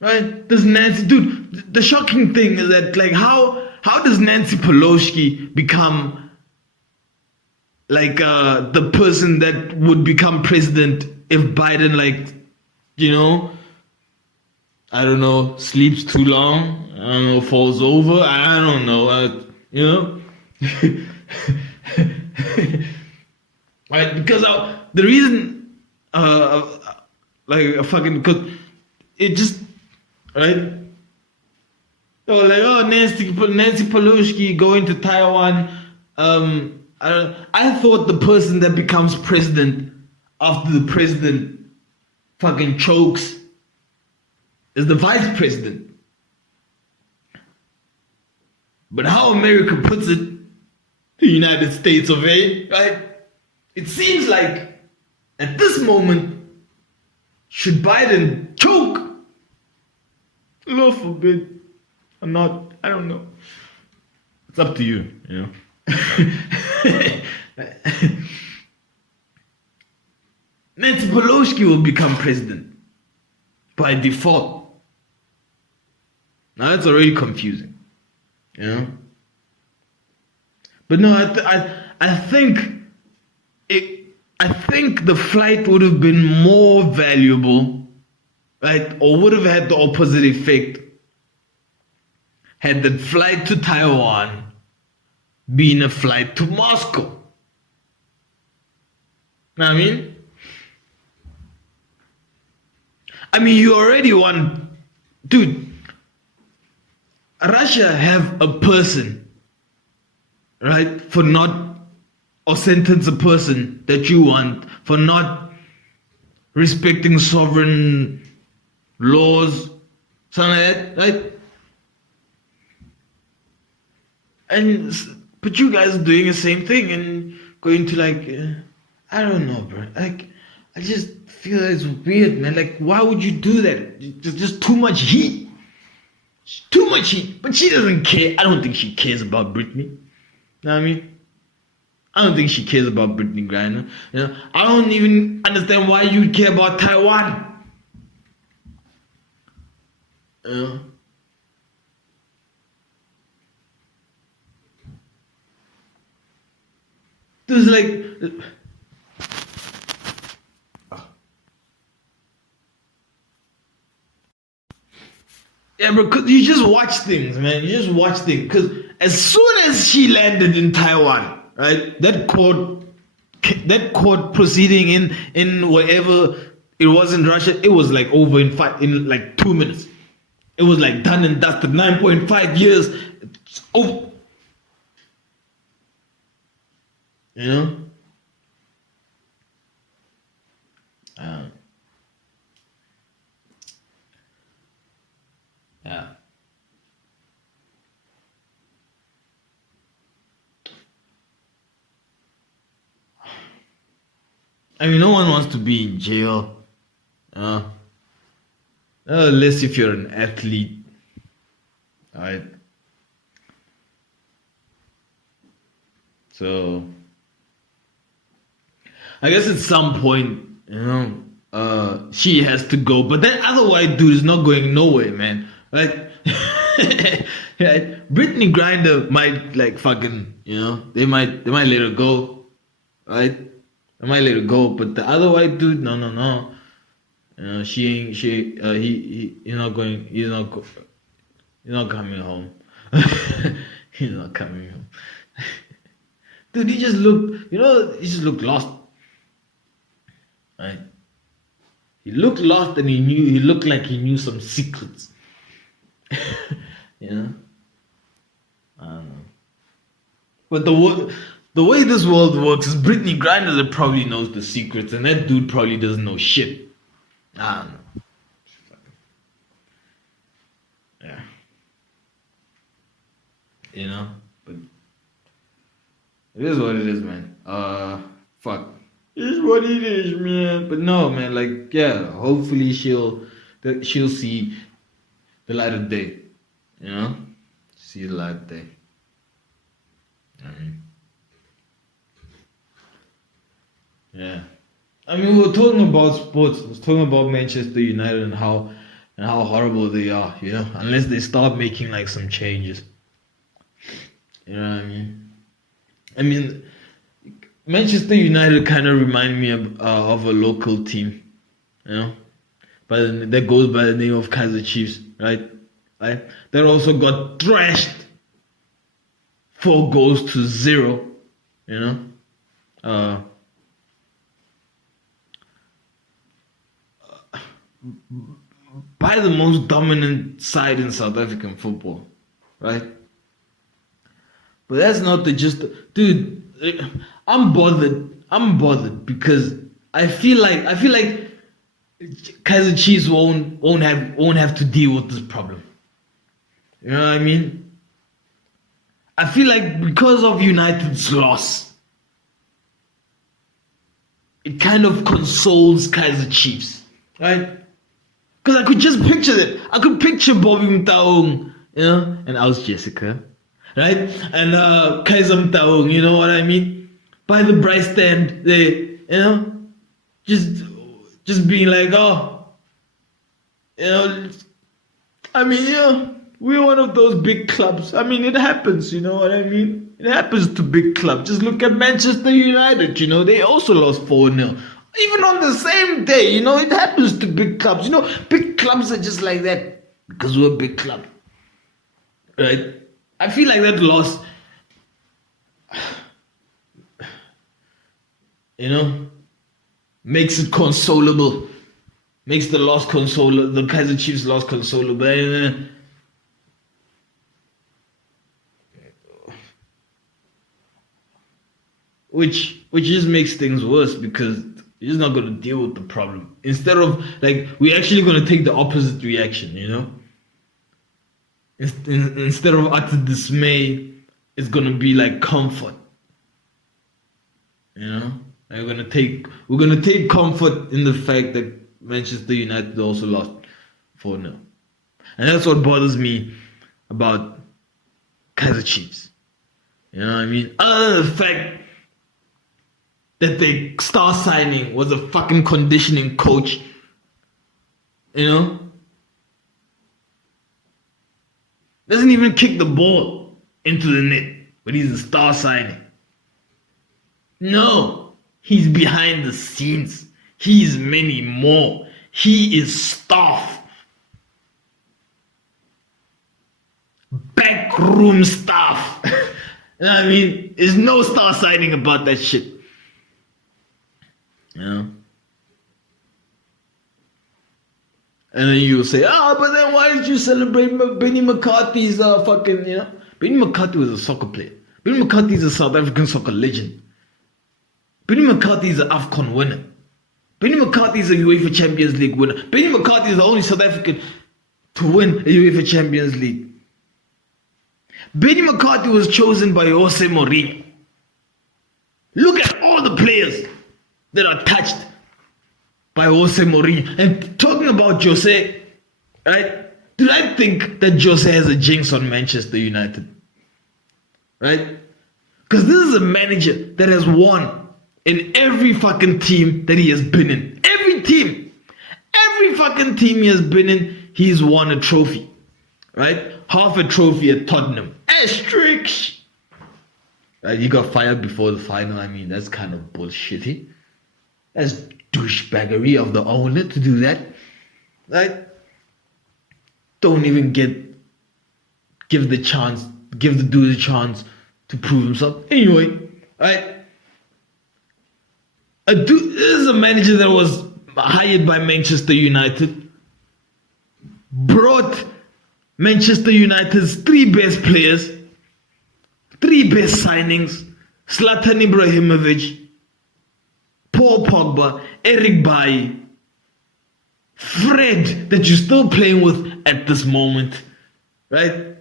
right? This Nancy, dude, the shocking thing is that, like, how does Nancy Pelosi become like the person that would become president if Biden, like, you know, I don't know, sleeps too long, I don't know, falls over, I don't know, you know? Right? Because the reason, like, fucking, because it just, right? They were like, oh, Nancy Pelosi going to Taiwan. I thought the person that becomes president after the president fucking chokes is the vice president. But how America puts it, the United States of A, right? It seems like at this moment, should Biden choke, Lord forbid, or not, I don't know. It's up to you, you know. Nancy Pelosi will become president by default. Now that's already confusing, you know. But no, I think the flight would have been more valuable, right, or would have had the opposite effect had the flight to Taiwan been a flight to Moscow. Know what I mean? I mean, you already want, dude, Russia have a person, right, for not, or sentence a person that you want for not respecting sovereign laws, something like that, right? And but you guys are doing the same thing and going to, like, I don't know, bro. Like, I just feel that it's weird, man. Like, why would you do that? There's just too much heat. Too much heat. But she doesn't care. I don't think she cares about Brittney. You know what I mean? I don't think she cares about Brittney Griner. You know, I don't even understand why you care about Taiwan. You know? There's like, yeah, bro, cause you just watch things, man. You just watch things. Cause as soon as she landed in Taiwan, right, that court proceeding in wherever it was in Russia, it was like over in like 2 minutes. It was like done and dusted. 9.5 years. It's over. You know? Yeah. I mean, no one wants to be in jail. Unless if you're an athlete. Alright. So, I guess at some point, you know, she has to go. But that other white dude is not going nowhere, man. Right? Right? Brittney Griner might, like, fucking, you know, they might let her go. Right? They might let her go. But the other white dude, no. You know, he's not going, he's not coming home. He's not coming home. Dude, he just looked lost. Right? He looked lost and he looked like he knew some secrets. You know? I don't know. But the way this world works is Brittney Griner that probably knows the secrets and that dude probably doesn't know shit. I don't know. Yeah. You know? But it is what it is, man. Fuck. It is what it is, man. But no, man, like, yeah, hopefully she'll see the light of day. You know? See the light of day. Yeah. I mean, we were talking about sports. I was talking about Manchester United and how horrible they are, you know, unless they start making like some changes. You know what I mean? I mean, Manchester United kind of remind me of a local team, you know, but that goes by the name of Kaiser Chiefs, right? Right? That also got thrashed 4-0, you know. By the most dominant side in South African football, right? But that's not dude. I'm bothered because I feel like Kaizer Chiefs won't have to deal with this problem. You know what I mean? I feel like because of United's loss, it kind of consoles Kaizer Chiefs, right? Because I could just picture it. I could picture Bobby Mtaung, you know, and I was Jessica, right? And Kaiser Mtaung, you know what I mean? By the Bryce stand, they, you know, just being like, oh, you know, I mean, you know, we're one of those big clubs. I mean, it happens, you know what I mean? It happens to big clubs. Just look at Manchester United, you know, they also lost 4-0. Even on the same day, you know, it happens to big clubs. You know, big clubs are just like that because we're a big club, right? I feel like that loss, you know, makes it consolable. Makes the loss consolable. The Kaizer Chiefs loss consolable. Which just makes things worse because you're just not going to deal with the problem. Instead of, like, we're actually going to take the opposite reaction, you know? Instead of utter dismay, it's going to be like comfort. You know? Like we're going to take comfort in the fact that Manchester United also lost 4-0. And that's what bothers me about Kaizer Chiefs. You know what I mean? Other than the fact that the star signing was a fucking conditioning coach, you know? Doesn't even kick the ball into the net, but he's a star signing. No, he's behind the scenes. He's many more. He is staff. Backroom staff. You know what I mean? There's no star signing about that shit. You know? And then you say, but then why did you celebrate Benny McCarthy's fucking, you know? Benny McCarthy was a soccer player. Benny McCarthy is a South African soccer legend. Benny McCarthy is an AFCON winner. Benny McCarthy is a UEFA Champions League winner. Benny McCarthy is the only South African to win a UEFA Champions League. Benny McCarthy was chosen by Jose Mourinho. Look at all the players that are touched by Jose Mourinho. And talking about Jose, right? Did I think that Jose has a jinx on Manchester United? Right? Because this is a manager that has won in every fucking team that he has been in. Every team. Every fucking team he has been in, he's won a trophy. Right? Half a trophy at Tottenham. Asterisk. Right? He got fired before the final. I mean, that's kind of bullshitty. That's douchebaggery of the owner to do that. Right? Don't even give the dude the chance to prove himself. Anyway, right? This is a manager that was hired by Manchester United, brought Manchester United's 3 best players, 3 best signings, Zlatan Ibrahimovic, Paul Pogba, Eric Bailly, Fred, that you're still playing with at this moment, right?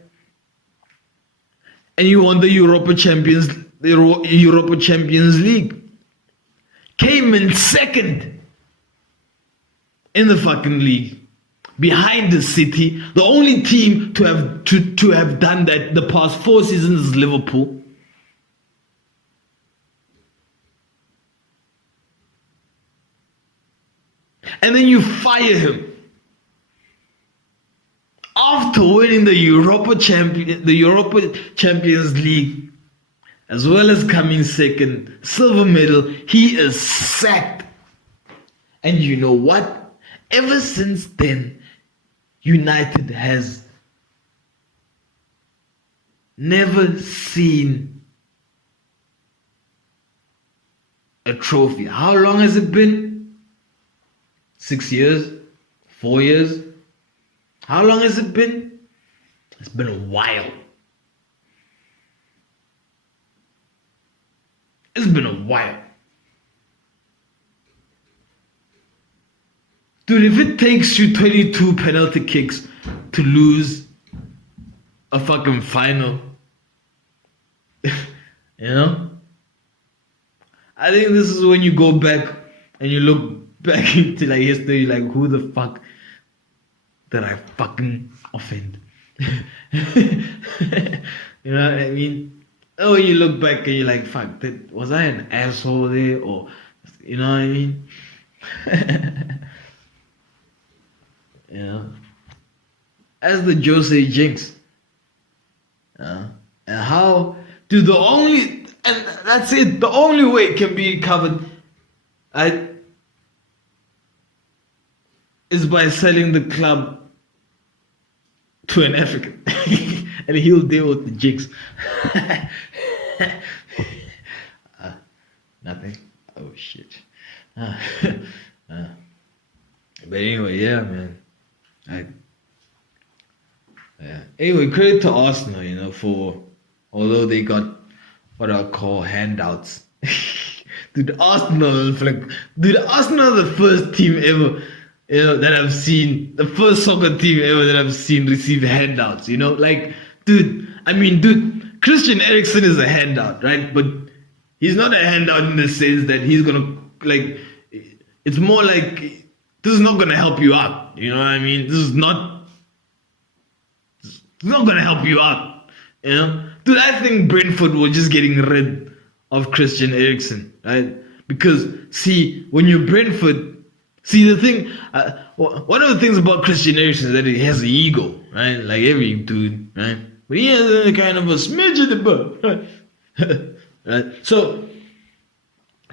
And you won the Europa Champions League. came in second in the fucking league, behind the City. The only team to have done that the past 4 seasons is Liverpool. And then you fire him after winning the Europa Champions League, as well as coming second, silver medal. He is sacked. And you know what? Ever since then, United has never seen a trophy. How long has it been? 6 years? 4 years? How long has it been? It's been a while. It's been a while. Dude, if it takes you 22 penalty kicks to lose a fucking final, you know? I think this is when you go back and you look back into like history, like, who the fuck did I fucking offend? You know what I mean? Oh, you look back and you're like, fuck, was I an asshole there? Or, you know what I mean? You know? As the Jose Jinx. And how, dude, and that's it, the only way it can be covered is by selling the club to an African. And he'll deal with the jigs. Nothing. Oh shit. But anyway, yeah, man. Anyway, credit to Arsenal, you know, although they got what I call handouts. Dude, Arsenal are the first team ever, you know, that I've seen, the first soccer team ever that I've seen receive handouts, you know, like, dude, Christian Eriksen is a handout, right? But he's not a handout in the sense that he's gonna, like, it's more like, this is not gonna help you out, you know what I mean? This is not gonna help you out, you know? Dude, I think Brentford were just getting rid of Christian Eriksen, right? Because, see, when you're Brentford, see, the thing, one of the things about Christian Eriksen is that he has an ego, right? Like every dude, right? But he has a kind of a smidge in the butt, right? Right? So,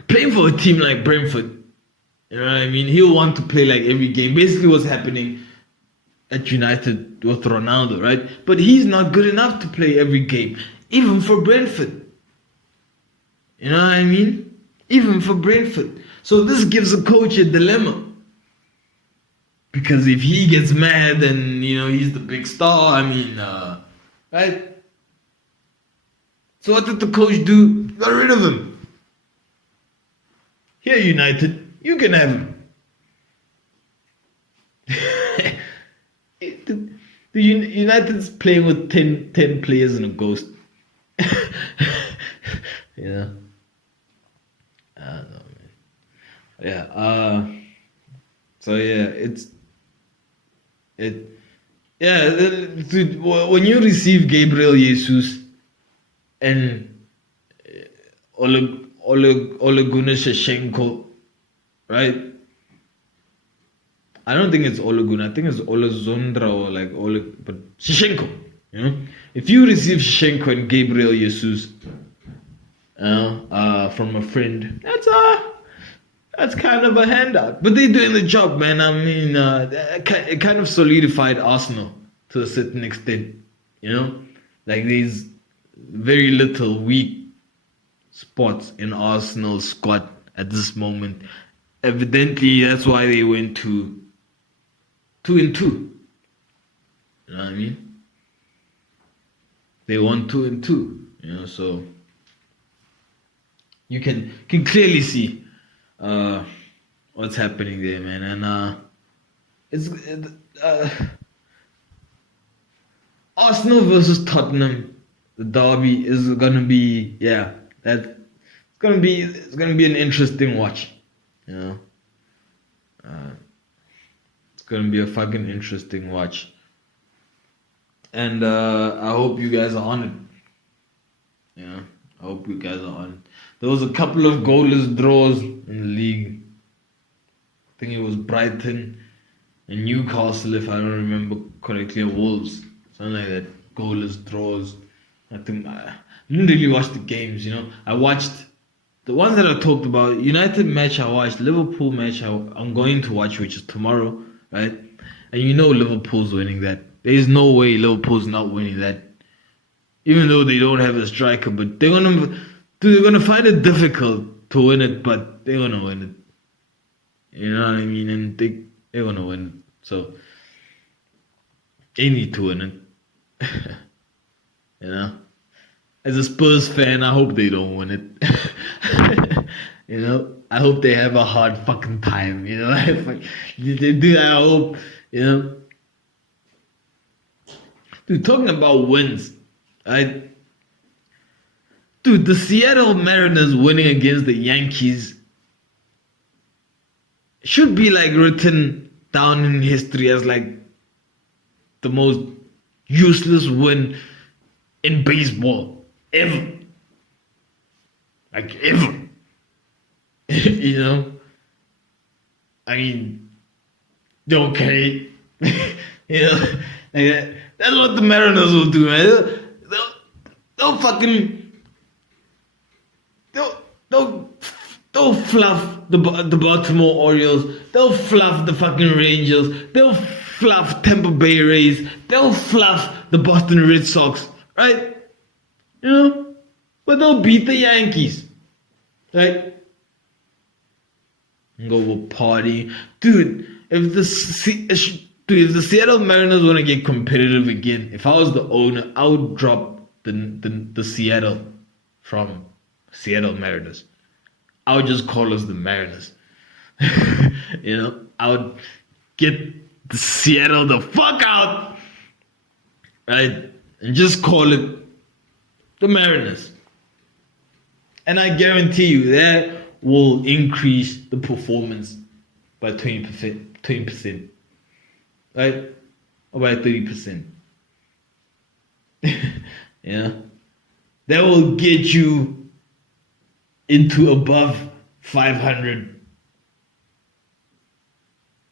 playing for a team like Brentford, you know what I mean? He'll want to play like every game. Basically what's happening at United with Ronaldo, right? But he's not good enough to play every game, even for Brentford. You know what I mean? Even for Brentford. So this gives a coach a dilemma. Because if he gets mad and, you know, he's the big star, right? So what did the coach do? Got rid of him. Here, United, you can have him. The United's playing with 10 players and a ghost. Yeah. I don't know, man. Yeah. So yeah, dude, when you receive Gabriel Jesus and Ole Gunnar Shevchenko, right? I don't think it's Ole Gunnar. I think it's Ole Zondra or like Ole, but Shevchenko. You know, if you receive Shevchenko and Gabriel Jesus, from a friend, that's kind of a handout. But they're doing the job, man. I mean, it kind of solidified Arsenal to a certain extent. You know, like there's very little weak spots in Arsenal's squad at this moment. Evidently, that's why they went to 2-2. You know what I mean? They won 2-2. You know, so you can clearly see what's happening there, man. And Arsenal versus Tottenham, the derby is gonna be, yeah, that's it's gonna be an interesting watch. You know, it's gonna be a fucking interesting watch. And I hope you guys are on it. Yeah, I hope you guys are on it. There was a couple of goalless draws in the league. I think it was Brighton and Newcastle, if I don't remember correctly, or Wolves, something like that. Goalless draws. I didn't really watch the games, you know. I watched the ones that I talked about. United match I watched, Liverpool match I'm going to watch, which is tomorrow, right? And you know Liverpool's winning that. There is no way Liverpool's not winning that. Even though they don't have a striker, but they're gonna find it difficult to win it, but they're gonna win it. You know what I mean? And they're gonna win it. So they need to win it. You know? As a Spurs fan, I hope they don't win it. You know? I hope they have a hard fucking time. You know? They do. I hope, you know. Dude, talking about wins, right? Dude, the Seattle Mariners winning against the Yankees should be like written down in history as like the most useless win in baseball ever. Like ever. You know? I mean, okay. You know? Like that's what the Mariners will do, man. They'll fucking they'll fluff the Baltimore Orioles. They'll fluff the fucking Rangers. They'll fluff Tampa Bay Rays. They'll fluff the Boston Red Sox, right? You know, but they'll beat the Yankees, right? And go party, dude. If the Seattle Mariners want to get competitive again, if I was the owner, I would drop the Seattle from Seattle Mariners. I would just call us the Mariners. You know, I would get the Seattle the fuck out, right? And just call it the Mariners. And I guarantee you that will increase the performance by 20%. Right? Or by 30%. Yeah. That will get you into above 500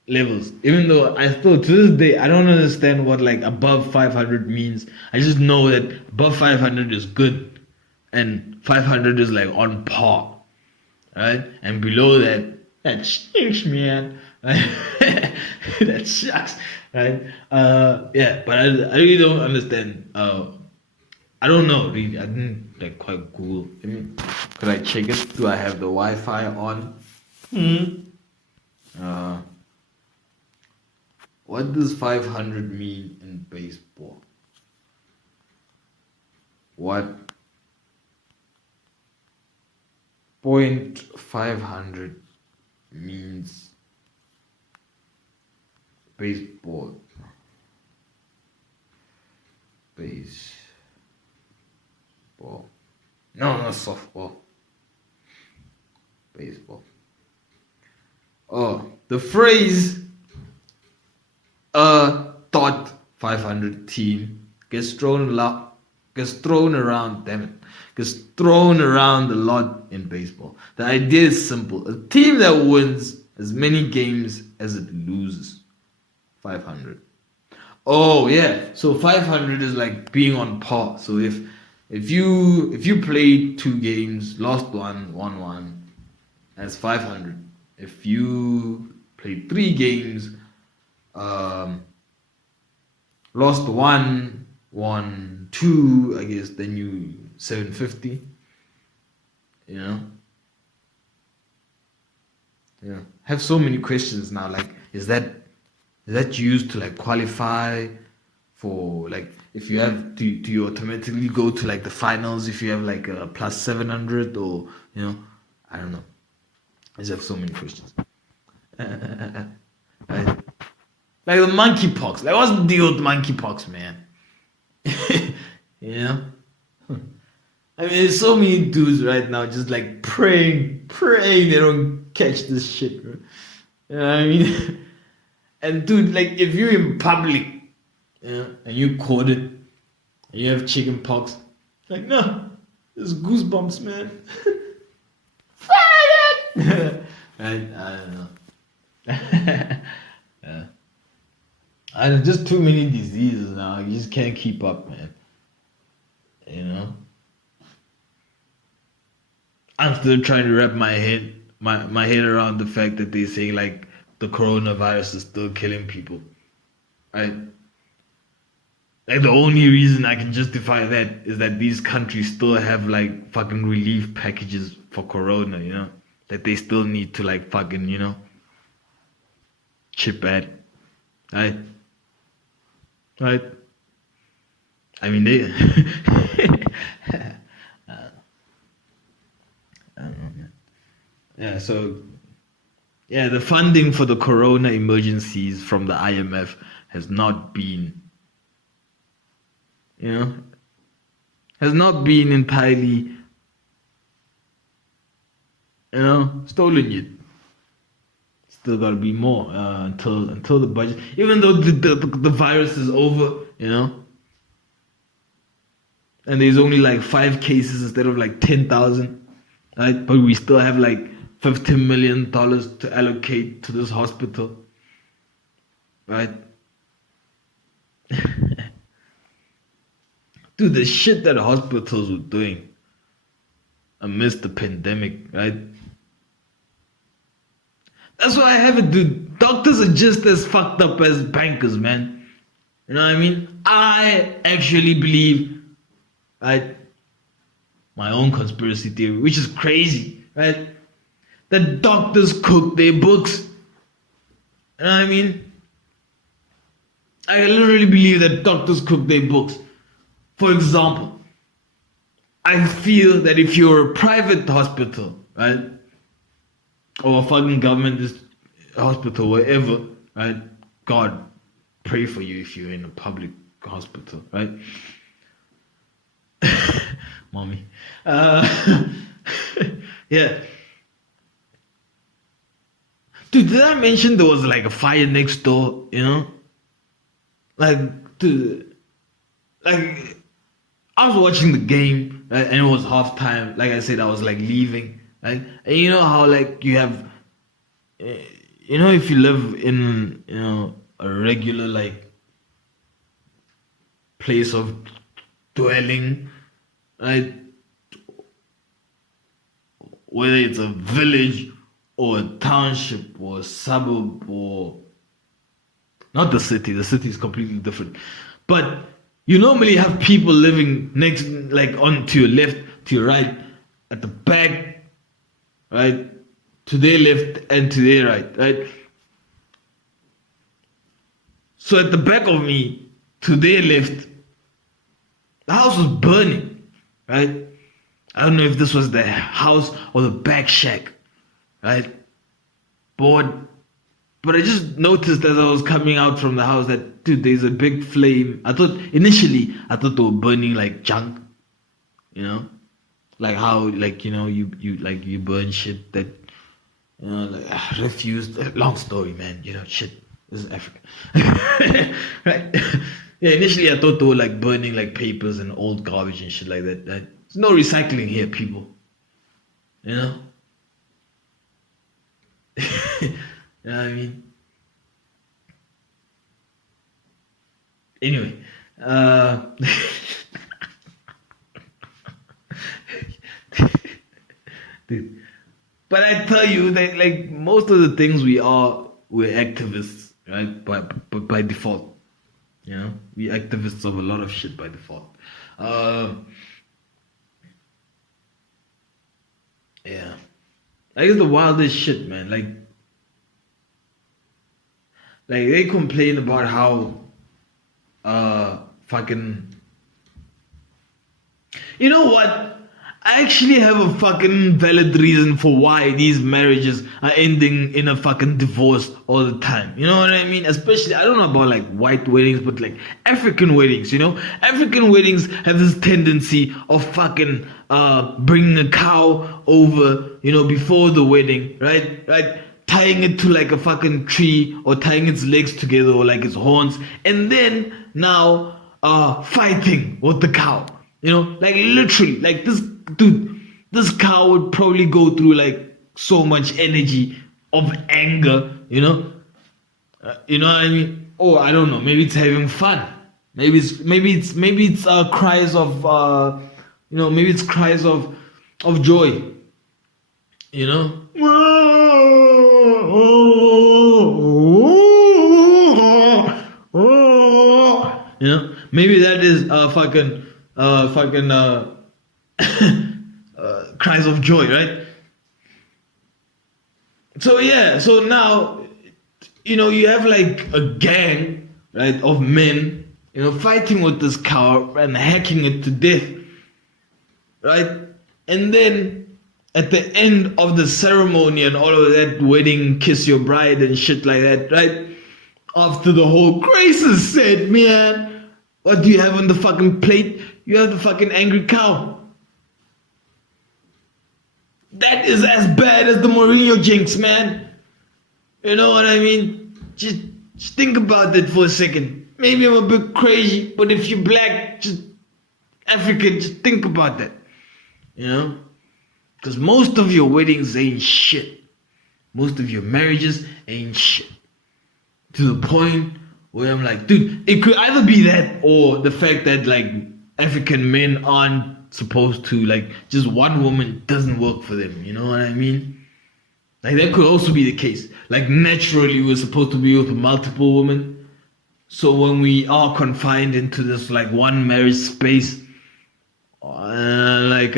levels. Even though I still, to this day, I don't understand what like above 500 means. I just know that above 500 is good and 500 is like on par. Right? And below that stinks, man. That sucks, right? Yeah, but I really don't understand. I don't know, really. I didn't like quite Google. I mean, could I check it? Do I have the Wi-Fi on? What does 500 mean in baseball? What .500 means baseball. No, not softball. Baseball. Oh, the phrase thought 500 team gets thrown around, damn it. Gets thrown around a lot in baseball. The idea is simple. A team that wins as many games as it loses. 500. Oh yeah. So 500 is like being on par. So if you played 2 games, lost one, won one, that's 500. If you played 3 games, lost 1, won 2, I guess then you 750. You know? Yeah. Have so many questions now. Like, is that used to like qualify for like if you have do you automatically go to like the finals if you have like a plus 700 or you know, I don't know. I just have so many questions. Like the monkeypox. Like what's the deal with monkeypox, man? You know? I mean, there's so many dudes right now just like praying they don't catch this shit, bro. You know what I mean? And dude, like if you're in public, and you caught it, and you have chicken pox, like no, it's goosebumps, man. Right? I don't know. Yeah. I know, just too many diseases now. You just can't keep up, man. You know? I'm still trying to wrap my head around the fact that they say like the coronavirus is still killing people. Right? Like the only reason I can justify that is that these countries still have like fucking relief packages for corona, you know? That they still need to like fucking, you know, chip at. Right? Right? I mean they I don't know, man. Yeah, so yeah, the funding for the corona emergencies from the IMF has not been, you know, has not been entirely, you know, stolen yet. Still gotta be more until the budget, even though the virus is over, you know, and there's only like 5 cases instead of like 10,000, right? But we still have like $15 million to allocate to this hospital, right? Dude, the shit that hospitals were doing amidst the pandemic, right? That's why I have it, dude. Doctors are just as fucked up as bankers, man. You know what I mean? I actually believe, right, my own conspiracy theory, which is crazy, right? That doctors cook their books. You know what I mean? I literally believe that doctors cook their books. For example, I feel that if you're a private hospital, right, or a fucking government hospital, wherever, right, God, pray for you if you're in a public hospital, right? Mommy. Yeah. Dude, did I mention there was like a fire next door, you know? Like, dude, like, I was watching the game, right, and it was halftime. Like I said, I was like leaving, right? And you know how like you have, you know, if you live in, you know, a regular like place of dwelling, right? Whether it's a village or a township or a suburb or not the city is completely different. But you normally have people living next, like on to your left, to your right, at the back, right? To their left and to their right, right? So at the back of me, to their left, the house was burning, right? I don't know if this was the house or the back shack, right? But I just noticed as I was coming out from the house that, dude, there's a big flame. Initially I thought they were burning like junk, you know? Like how, like, you know, you burn shit that, you know, like refuse. Long story, man, you know, shit. This is Africa. Right? Yeah, initially I thought they were like burning like papers and old garbage and shit like that. There's no recycling here, people. You know? You know what I mean? Anyway, dude. But I tell you that like most of the things we're activists, right? By default. You know? We're activists of a lot of shit by default. Yeah. Like it's the wildest shit, man. Like they complain about how fucking, you know what? I actually have a fucking valid reason for why these marriages are ending in a fucking divorce all the time. You know what I mean? Especially, I don't know about like white weddings, but like African weddings, you know? African weddings have this tendency of fucking bringing a cow over, before the wedding, right? Right? Tying it to like a fucking tree or tying its legs together or like its horns, and then now fighting with the cow. Like literally, like this dude, this cow would probably go through like so much energy of anger, you know what I mean? Or I don't know, maybe it's having fun. Maybe it's cries of maybe it's cries of joy, you know? Maybe that is fucking cries of joy, right? So yeah, so now you have like a gang, right, of men, fighting with this cow and hacking it to death, right? And then at the end of the ceremony and all of that wedding, kiss your bride and shit like that, right? After the whole grace is said, man, what do you have on the fucking plate? You have the fucking angry cow. That is as bad as the Mourinho jinx, man. You know what I mean? Just think about that for a second. Maybe I'm a bit crazy, but if you're black, just African, just think about that. Because most of your weddings ain't shit. Most of your marriages ain't shit. To the point where I'm like, dude, it could either be that or the fact that like African men aren't supposed to, like, just one woman doesn't work for them. You know what I mean? Like that could also be the case. Like naturally we're supposed to be with multiple women. So when we are confined into this like one marriage space, it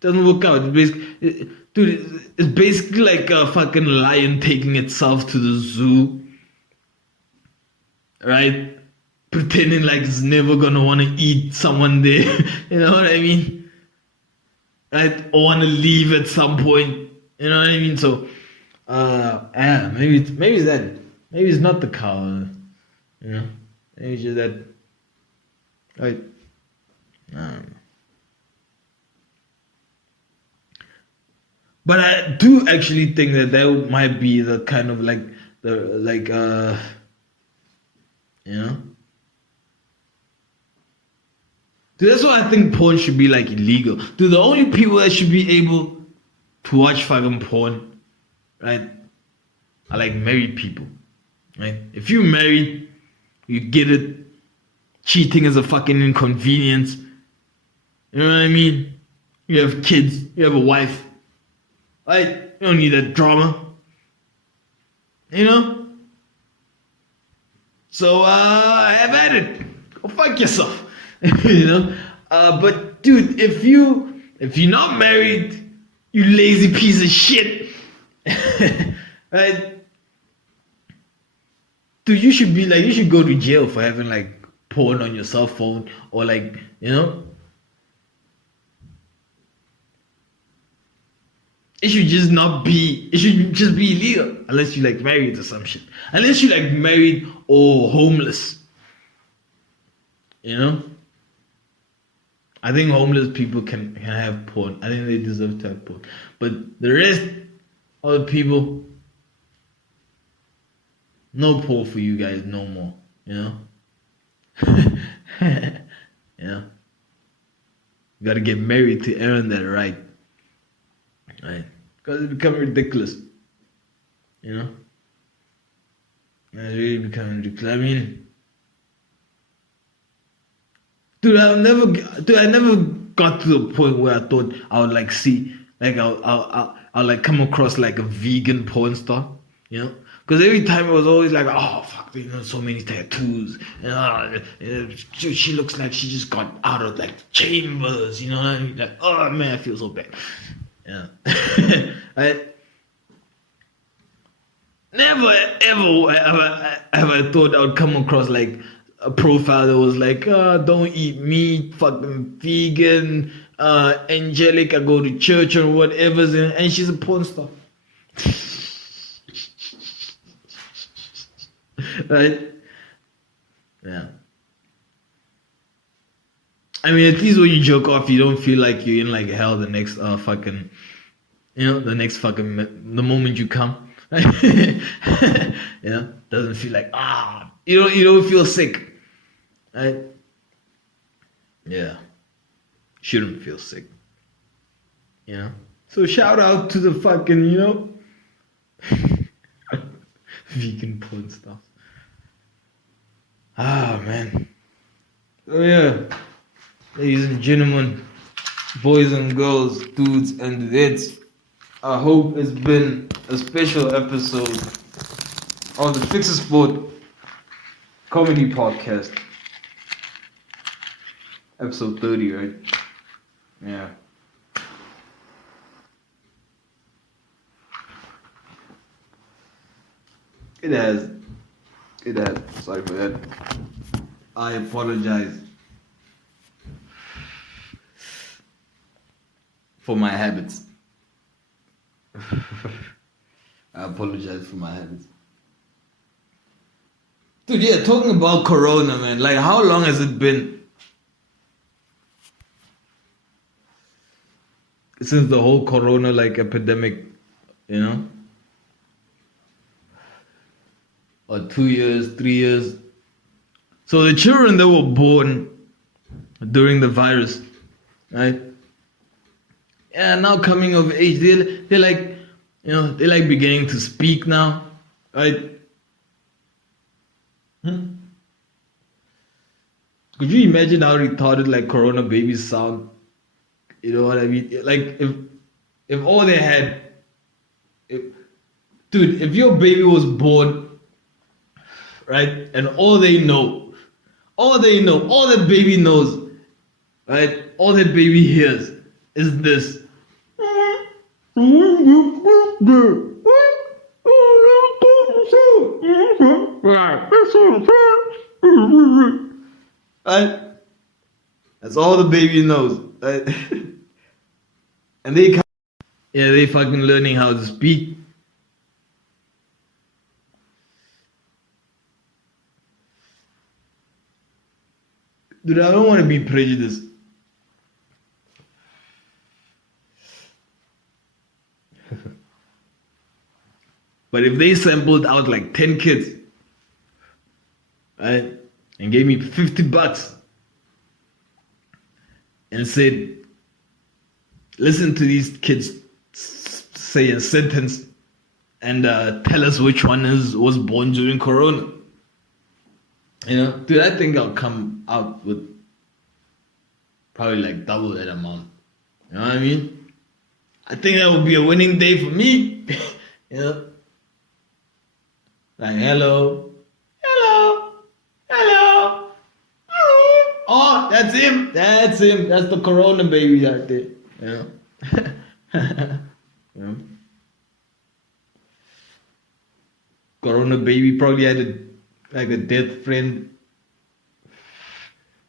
doesn't work out. It's basically like a fucking lion taking itself to the zoo, right? Pretending like it's never gonna want to eat someone there. You know what I mean? Right? Or want to leave at some point. You know what I mean? So, maybe it's that. Maybe it's not the cow. Maybe it's just that. Right? But I do actually think that might be the kind of like Dude, that's why I think porn should be like illegal. Dude, the only people that should be able to watch fucking porn, right, are like married people, right? If you're married, you get it. Cheating is a fucking inconvenience. You know what I mean? You have kids, you have a wife, right? You don't need that drama, So have at it. Go fuck yourself, But dude, if you're not married, you lazy piece of shit, right? Dude, you should go to jail for having like porn on your cell phone or like, It should just be illegal unless you like married or some shit. Unless you like married or homeless. I think homeless people can have porn. I think they deserve to have porn. But the rest of the people, no porn for you guys no more. You gotta get married to earn that right. Right? Because it becomes ridiculous. It's really becoming ridiculous. I mean, dude, I never got to the point where I thought I would like see, like I'll like come across like a vegan porn star, Because every time it was always like, oh fuck, so many tattoos, and she looks like she just got out of like chambers, you know what I mean? Like, oh man, I feel so bad. Yeah. I never ever thought I would come across like a profile that was like, don't eat meat, fucking vegan, angelic, I go to church or whatever, and she's a porn star. Right? Yeah. I mean, at least when you jerk off, you don't feel like you're in like hell the next fucking, the next fucking the moment you come. Doesn't feel like you don't feel sick, right? Yeah, shouldn't feel sick. So shout out to the fucking vegan porn stuff. Man. So yeah, ladies and gentlemen, boys and girls, dudes and dudettes, I hope it's been a special episode of the Fix a Sport comedy podcast. Episode 30, right? Yeah. It has. Sorry for that. I apologize for my habits. I apologize for my habits. Dude, yeah, talking about Corona, man. Like, how long has it been since the whole Corona, like, epidemic, Or 2 years, 3 years. So the children that were born during the virus, right? Yeah, now coming of age, they're like, they're like beginning to speak now, right? Could you imagine how retarded like Corona babies sound? You know what I mean? Like if all they had, if your baby was born, right, and all the baby knows, right, all the baby hears is this. Right? That's all the baby knows, right? And they fucking learning how to speak. Dude, I don't want to be prejudiced. But if they sampled out like 10 kids, right, and gave me $50 and said, listen to these kids say a sentence and tell us which one was born during Corona. Dude, I think I'll come out with probably like double that amount. You know what I mean? I think that would be a winning day for me. Like, hello. Oh, that's him. That's the Corona baby right there. Corona baby probably had a deaf friend.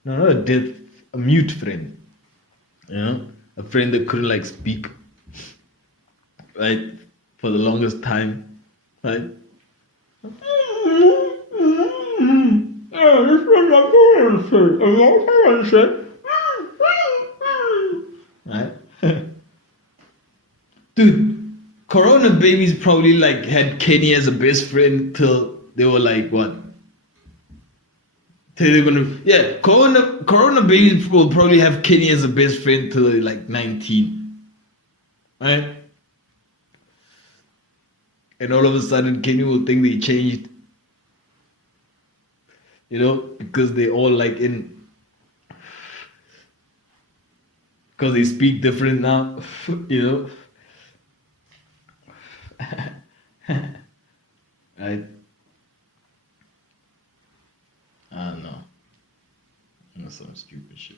No, not a deaf, a mute friend. A friend that couldn't like speak, right, for the longest time, right? Right? Dude, Corona babies probably like had Kenny as a best friend till they were like what? Till they're gonna Corona babies will probably have Kenny as a best friend till they're like 19. Right? And all of a sudden Kenny will think they changed. Because they all like because they speak different now, right? I don't know. That's some stupid shit.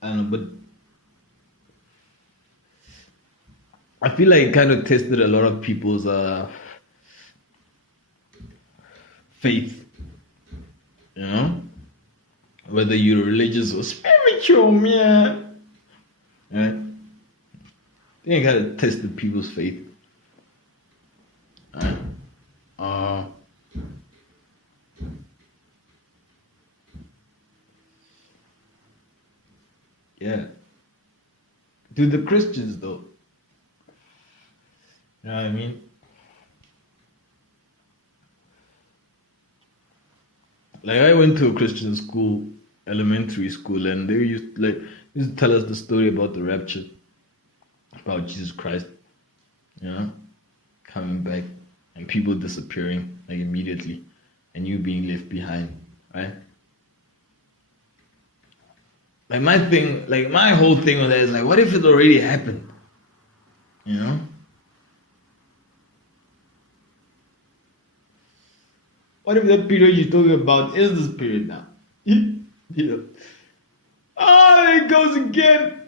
I don't know, but I feel like it kind of tested a lot of people's faith, whether you're religious or spiritual, man. Right? I think it kind of tested people's faith. Right? Yeah. To the Christians though. You know what I mean? Like I went to a Christian school, elementary school, and they used to tell us the story about the rapture, about Jesus Christ, you know, coming back and people disappearing like immediately and you being left behind, right? Like my whole thing with that is like, what if it already happened? You know? What if that period you're talking about is this period now? You know? Oh, there it goes again.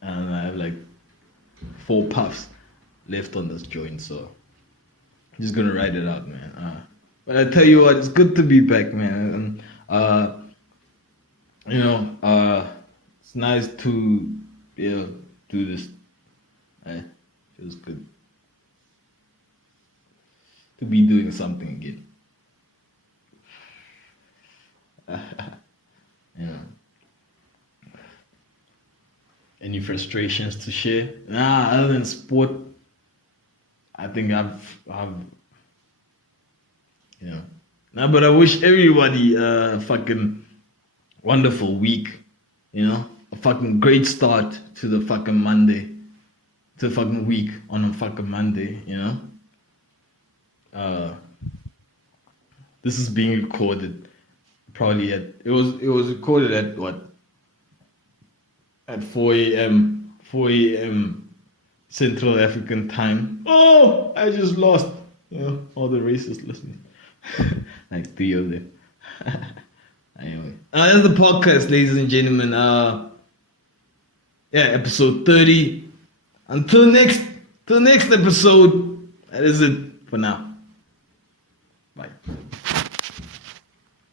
And I have like 4 puffs left on this joint, so I'm just gonna ride it out, man. But I tell you what, it's good to be back, man. And it's nice to do this. Feels good to be doing something again. You know. Any frustrations to share? Nah, other than sport, I think I've Nah, but I wish everybody a fucking wonderful week, you know? A fucking great start to the fucking Monday. To the fucking week on a fucking Monday, you know? This is being recorded probably it was recorded at what? At 4 a.m. Central African time. Oh, I just lost, all the racists listening. Like 3 of them. Anyway, that's the podcast, ladies and gentlemen. Episode 30. Until next episode. That is it for now. Bye.